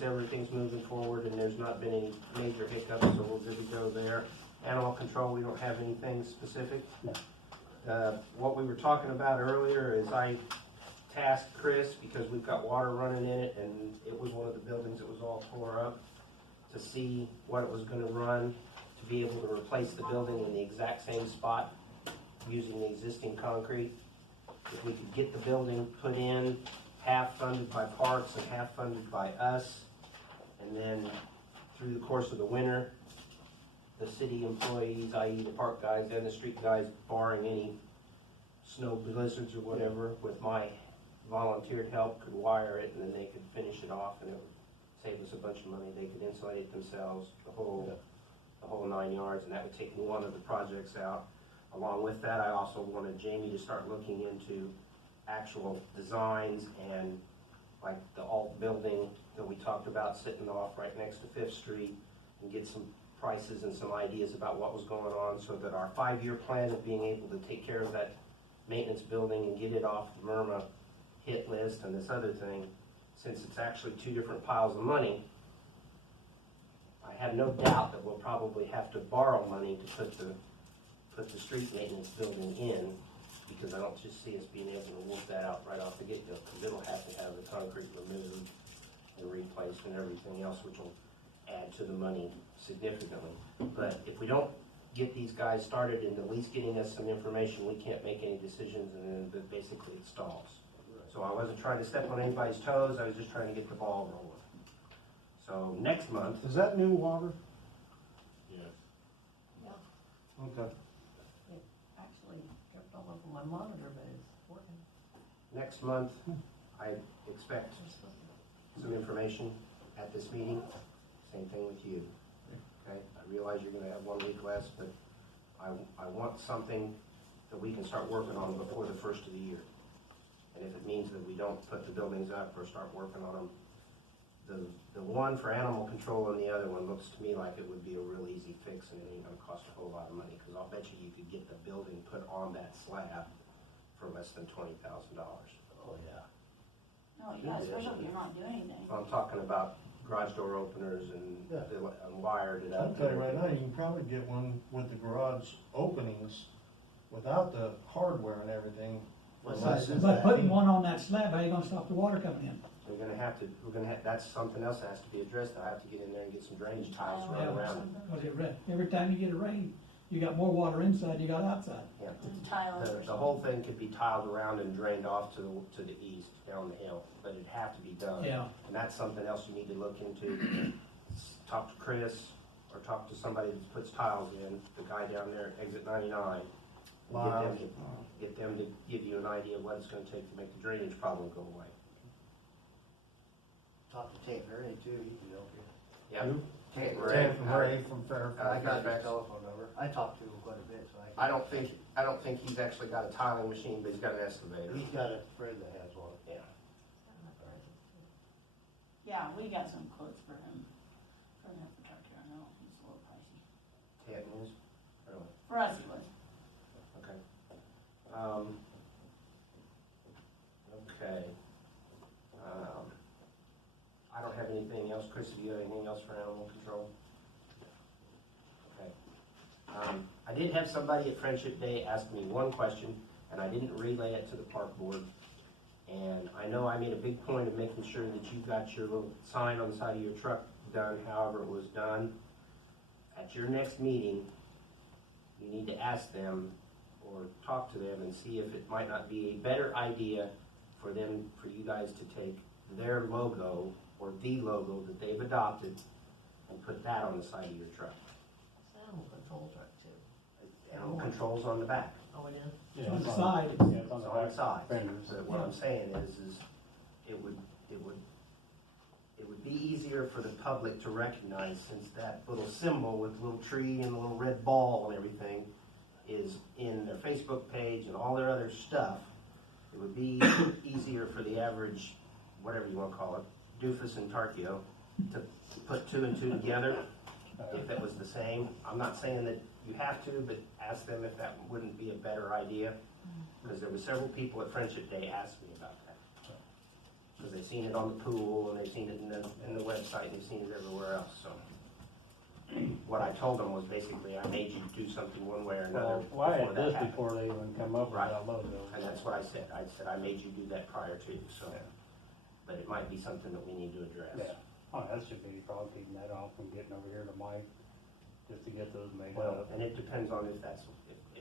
everything's moving forward, and there's not been any major hiccups, so we're good to go there. Animal control, we don't have anything specific. What we were talking about earlier is I tasked Chris, because we've got water running in it, and it was one of the buildings that was all tore up, to see what it was gonna run, to be able to replace the building in the exact same spot using the existing concrete. If we could get the building put in, half funded by parks and half funded by us, and then through the course of the winter, the city employees, i.e. the park guys and the street guys, barring any snow blizzards or whatever, with my volunteered help, could wire it, and then they could finish it off, and it would save us a bunch of money. They could insulate it themselves, the whole 9 yards, and that would take one of the projects out. Along with that, I also wanted Jamie to start looking into actual designs and like the alt building that we talked about sitting off right next to Fifth Street, and get some prices and some ideas about what was going on, so that our 5-year plan of being able to take care of that maintenance building and get it off the MIRMA hit list and this other thing, since it's actually 2 different piles of money, I have no doubt that we'll probably have to borrow money to put the street maintenance building in, because I don't just see us being able to work that out right off the get-go, because it'll have to have the concrete removed and replaced and everything else, which will add to the money significantly. But if we don't get these guys started in at least getting us some information, we can't make any decisions, and then basically it stalls. So I wasn't trying to step on anybody's toes, I was just trying to get the ball rolling. So next month, Is that new water? Yes. Okay. It actually tripped all over my monitor, but it's working. next month, I expect It's supposed to- some information at this meeting. Same thing with you. Okay, I realize you're gonna have 1 week less, but I want something that we can start working on before the first of the year. And if it means that we don't put the buildings up or start working on them, the one for animal control and the other one looks to me like it would be a real easy fix, and it ain't gonna cost a whole lot of money, because I'll bet you could get the building put on that slab for less than $20,000. Oh, yeah. No, yeah, especially if you're not doing anything. I'm talking about garage door openers and Yeah. wired it up. I'll tell you right now, you can probably get one with the garage openings without the hardware and everything. What size is But that? putting one on that slab, how you gonna stop the water coming in? We're gonna have, that's something else that has to be addressed. I have to get in there and get some drainage tiles run Yeah, around it. Cause every time you get a rain, you got more water inside, you got outside. Yeah. And tile over The whole thing could be tiled around and drained off to the east, down the hill, but it'd have to be done. Yeah. And that's something else you need to look into. Talk to Chris, or talk to somebody that puts tiles in, the guy down there at exit 99. and Get them to give you an idea of what it's gonna take to make the drainage problem go away. Talk to Tate Murray too, he can help you. Yeah. Tate Ted from Ray from Fairfax. I got his Fairfax. telephone number. I talked to him quite a bit, so I don't think he's actually got a tiling machine, but he's got an excavator. He's got a friend that has one. Yeah. Yeah, we got some quotes for him. For Tarkio, I know, he's a little pricey. Ted is? Really? For us, he was. Okay. Okay. I don't have anything else. Chris, have you got anything else for animal control? Okay. I did have somebody at Friendship Day ask me one question, and I didn't relay it to the park board. And I know I made a big point of making sure that you got your little sign on the side of your truck done, however it was done. At your next meeting, you need to ask them or talk to them and see if it might not be a better idea for you guys to take their logo or the logo that they've adopted and put that on the side of your truck. It's animal control truck too. Animal controls on the back. Oh, it is? It's on the side. Yeah, it's on It's the on the back side. fenders. So what I'm saying is it it would be easier for the public to recognize, since that little symbol with the little tree and the little red ball and everything is in their Facebook page and all their other stuff. It would be easier for the average, whatever you want to call it, doofus in Tarkio, to put two and two together if it was the same. I'm not saying that you have to, but ask them if that wouldn't be a better idea. Because there were several people at Friendship Day asked me about that. Because they've seen it on the pool, and they've seen it in the website, and they've seen it everywhere else, so. What I told them was basically, I made you do something one way or another Well, why before had that this happened. before they even come up with Right. that logo? And that's what I said. I said, I made you do that prior to, so. But it might be something that we need to address. Yeah. Oh, that should be probably taking that off and getting over here to Mike, just to get those made Well, up. and it depends on if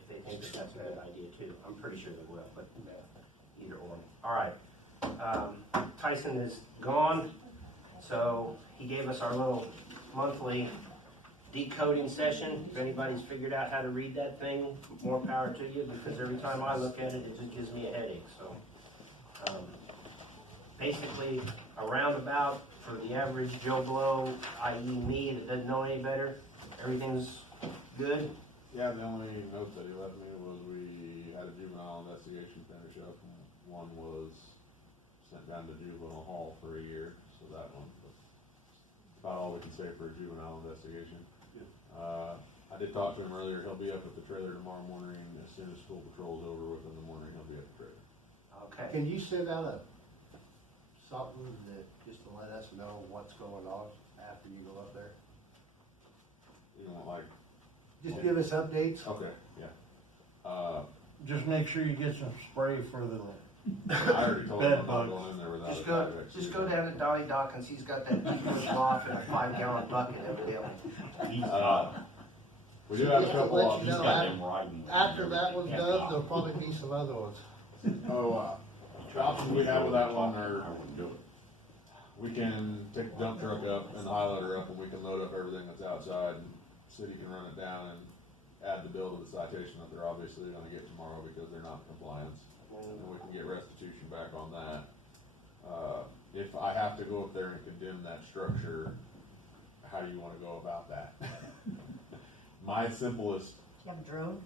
they think that that's a good idea too. I'm pretty sure they will, but Yeah. either or. All right. Tyson is gone, so he gave us our little monthly decoding session. If anybody's figured out how to read that thing, more power to you, because every time I look at it, it just gives me a headache. So basically, a roundabout for the average Joe Blow, i.e. me, that doesn't know any better, everything's good. Yeah, the only note that he left me was we had a juvenile investigation finish up, and one was sent down to juvenile hall for a year, so that one, but about all we can say for a juvenile investigation. I did talk to him earlier. He'll be up at the trailer tomorrow morning. As soon as school patrol's over with in the morning, he'll be at the trailer. Okay. Can you send out something that, just to let us know what's going on after you go up there? You know, like, Just give us updates. okay, yeah. Just make sure you get some spray for the, I already told him Bed I'm not bugs. going in there without Just a go, Tyvek just suit go on. down to Dolly Dawkins. He's got that deep off in a 5-gallon bucket evidently. He's We do have a couple Let of you he's know, got them riding. After that one's done, there'll probably be some other ones. The options we have with that one I are, wouldn't do it. we can take the dump truck up and the high loader up, and we can load up everything that's outside, and city can run it down and add the bill to the citation that they're obviously gonna get tomorrow because they're not in compliance. And we can get restitution back on that. If I have to go up there and condemn that structure, how do you wanna go about that? My simplest, Do you have a drone?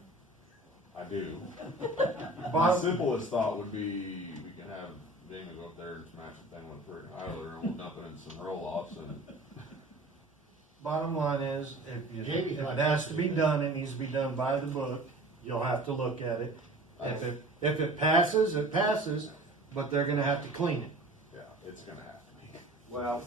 I do. My Bob, simplest thought would be, we can have Dana go up there and smash the thing with a freaking high loader, and we'll dump it in some roll-offs, and bottom line is, if Jamie's it not has to be touching it. done, it needs to be done by the book. You'll have to look at it. If it passes, it passes, but they're gonna have to clean it. yeah, it's gonna have to be. Well,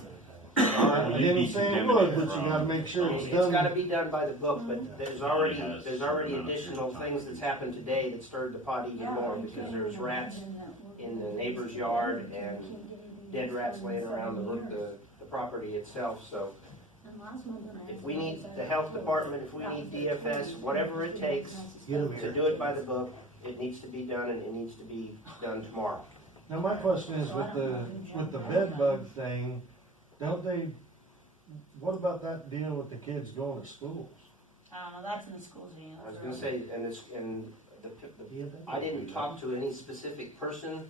I You'd didn't be say it condemning would, it but you from- gotta make sure it's it's gotta done. be done by the book, but there's already additional things that's happened today that stirred the pot even more, because there's rats in the neighbor's yard and dead rats laying around the property itself, so if we need the health department, if we need DFS, whatever it takes Get 'em to here. do it by the book, it needs to be done, and it needs to be done tomorrow. Now, my question is with the bed bug thing, don't they, what about that deal with the kids going to schools? That's in the schools, yeah. I was gonna say, I didn't talk to any specific person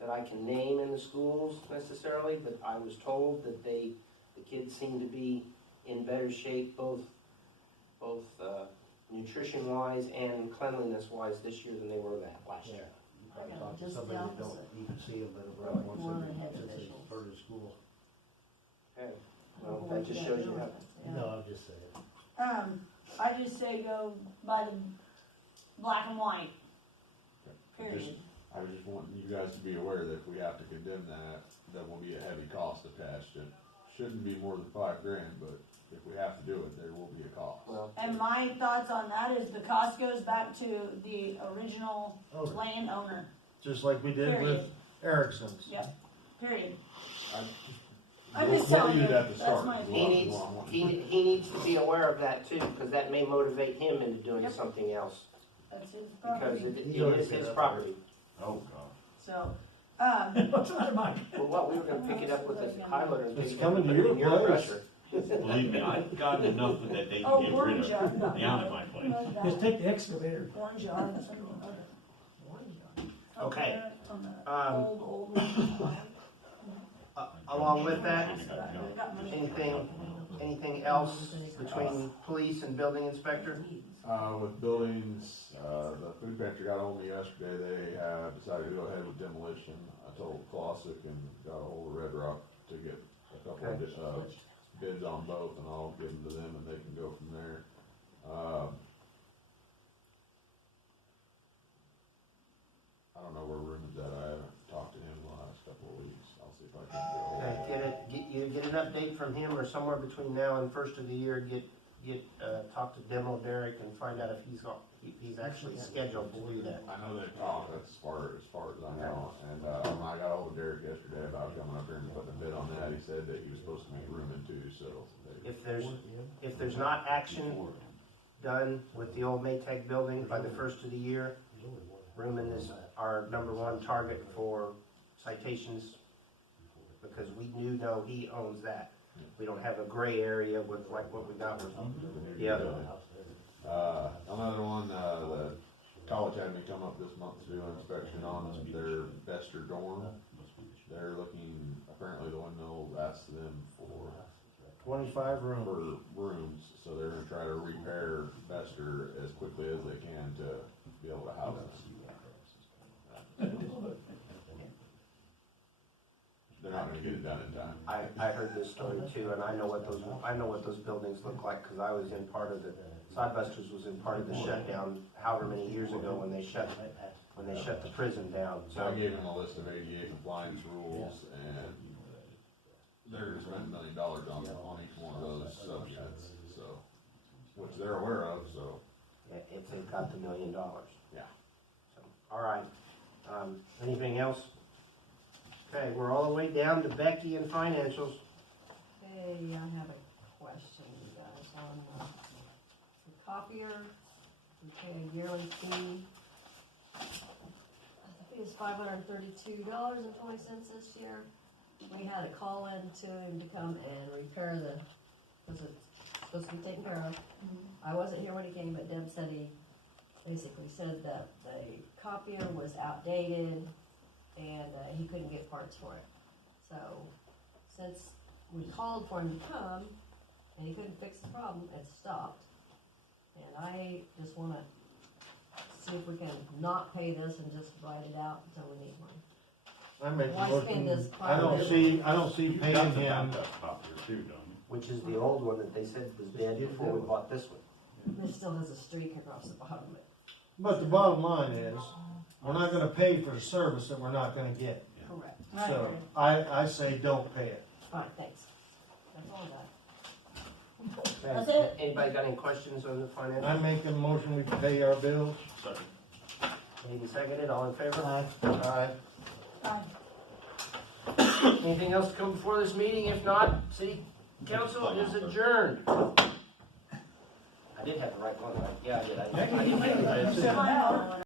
that I can name in the schools necessarily, but I was told that the kids seem to be in better shape, both nutrition-wise and cleanliness-wise this year than they were last Yeah. year. You probably Yeah, talk to just somebody the that don't opposite. even see them, but around once One they that had since they officials. refer to school. Okay, well, that just shows you how, No, I'm just saying. I just say go by the black and white, period. I was just wanting you guys to be aware that if we have to condemn that, there will be a heavy cost attached. It shouldn't be more than $5,000, but if we have to do it, there will be a cost. well, And my thoughts on that is the cost goes back to the original Owner. landowner, Just like we did with Period. Erickson's. period. I- I'm we'll just quote telling you, at the that's start. my is he what I- needs, what I want. he needs to be aware of that too, because that may motivate him into doing Yep. something else, That's his because property. it He's already is his been up property. Oh, God. So, What's the matter, Mike? Well, what, we were gonna pick it up with the high loader and It's take it coming and to put it in your your place. crusher. Believe me, I've gotten enough that they oh, can get rid orange of yard. down at my place. Just take the excavator. Orange yard. Okay. On the Um, old one. along with that, anything else between police and building inspector? With buildings, the food pantry got on me yesterday, they have decided to go ahead with demolition. I told Classic and got a hold of Red Rock to get a couple of bids on both, and I'll give them to them and they can go from there. I don't know where Ruben's at, I haven't talked to him the last couple of weeks, I'll see if I can get a hold of him. Get an update from him, or somewhere between now and first of the year, talk to Demo Derek and find out if he's actually scheduled to do that. I know they talked, that's as far as I know, and, I got hold of Derek yesterday about coming up here and putting a bid on that, he said that he was supposed to meet Ruben too, so. If there's not action done with the old Maytag building by the first of the year, Ruben is our #1 target for citations, because we know he owns that. We don't have a gray area with like what we got with the other one. Another one, the college had me come up this month to do an inspection on their Bester dorm. They're looking, apparently the windmill asked them for 25 rooms. rooms, so they're gonna try to repair Bester as quickly as they can to be able to house them. They're not gonna get it done in time. I heard this story too, and I know what those buildings look like, because I was in part of the, Sidebusters was in part of the shutdown however many years ago when they shut the prison down, So I so. gave them a list of ADA compliance rules, and they're gonna spend $1 million on each one of those subunits, so, which they're aware of, so. Yeah, if they've got the $1 million. Yeah. So, all right, anything else? Okay, we're all the way down to Becky and financials. Hey, I have a question, you guys, on the copier. We pay a yearly fee. I think it's $532.20 this year. We had a call in to him to come and repair was it supposed to be taken care of? I wasn't here when he came, but Deb said he basically said that the copier was outdated and he couldn't get parts for it. So, since we called for him to come and he couldn't fix the problem, it stopped. And I just wanna see if we can not pay this and just write it out until we need one. I make a Why spend motion, this I don't see You've paying got the him, backup copier too, don't you? Which is the old one that they said was dead before we bought this one. This still has a streak across the bottom of it. but the bottom line is, we're not gonna pay for a service that we're not gonna get. Correct. So, I say don't pay it. Alright, thanks. That's all I got. Okay, That's it. Anybody got any questions on the I financials? make a motion, we pay our bills. Second. Made and seconded, all in favor? Aye. Aye. Anything else to come before this meeting? If not, city council is adjourned. I did have the right one, right? Yeah, I did. I didn't think of it. You said an hour.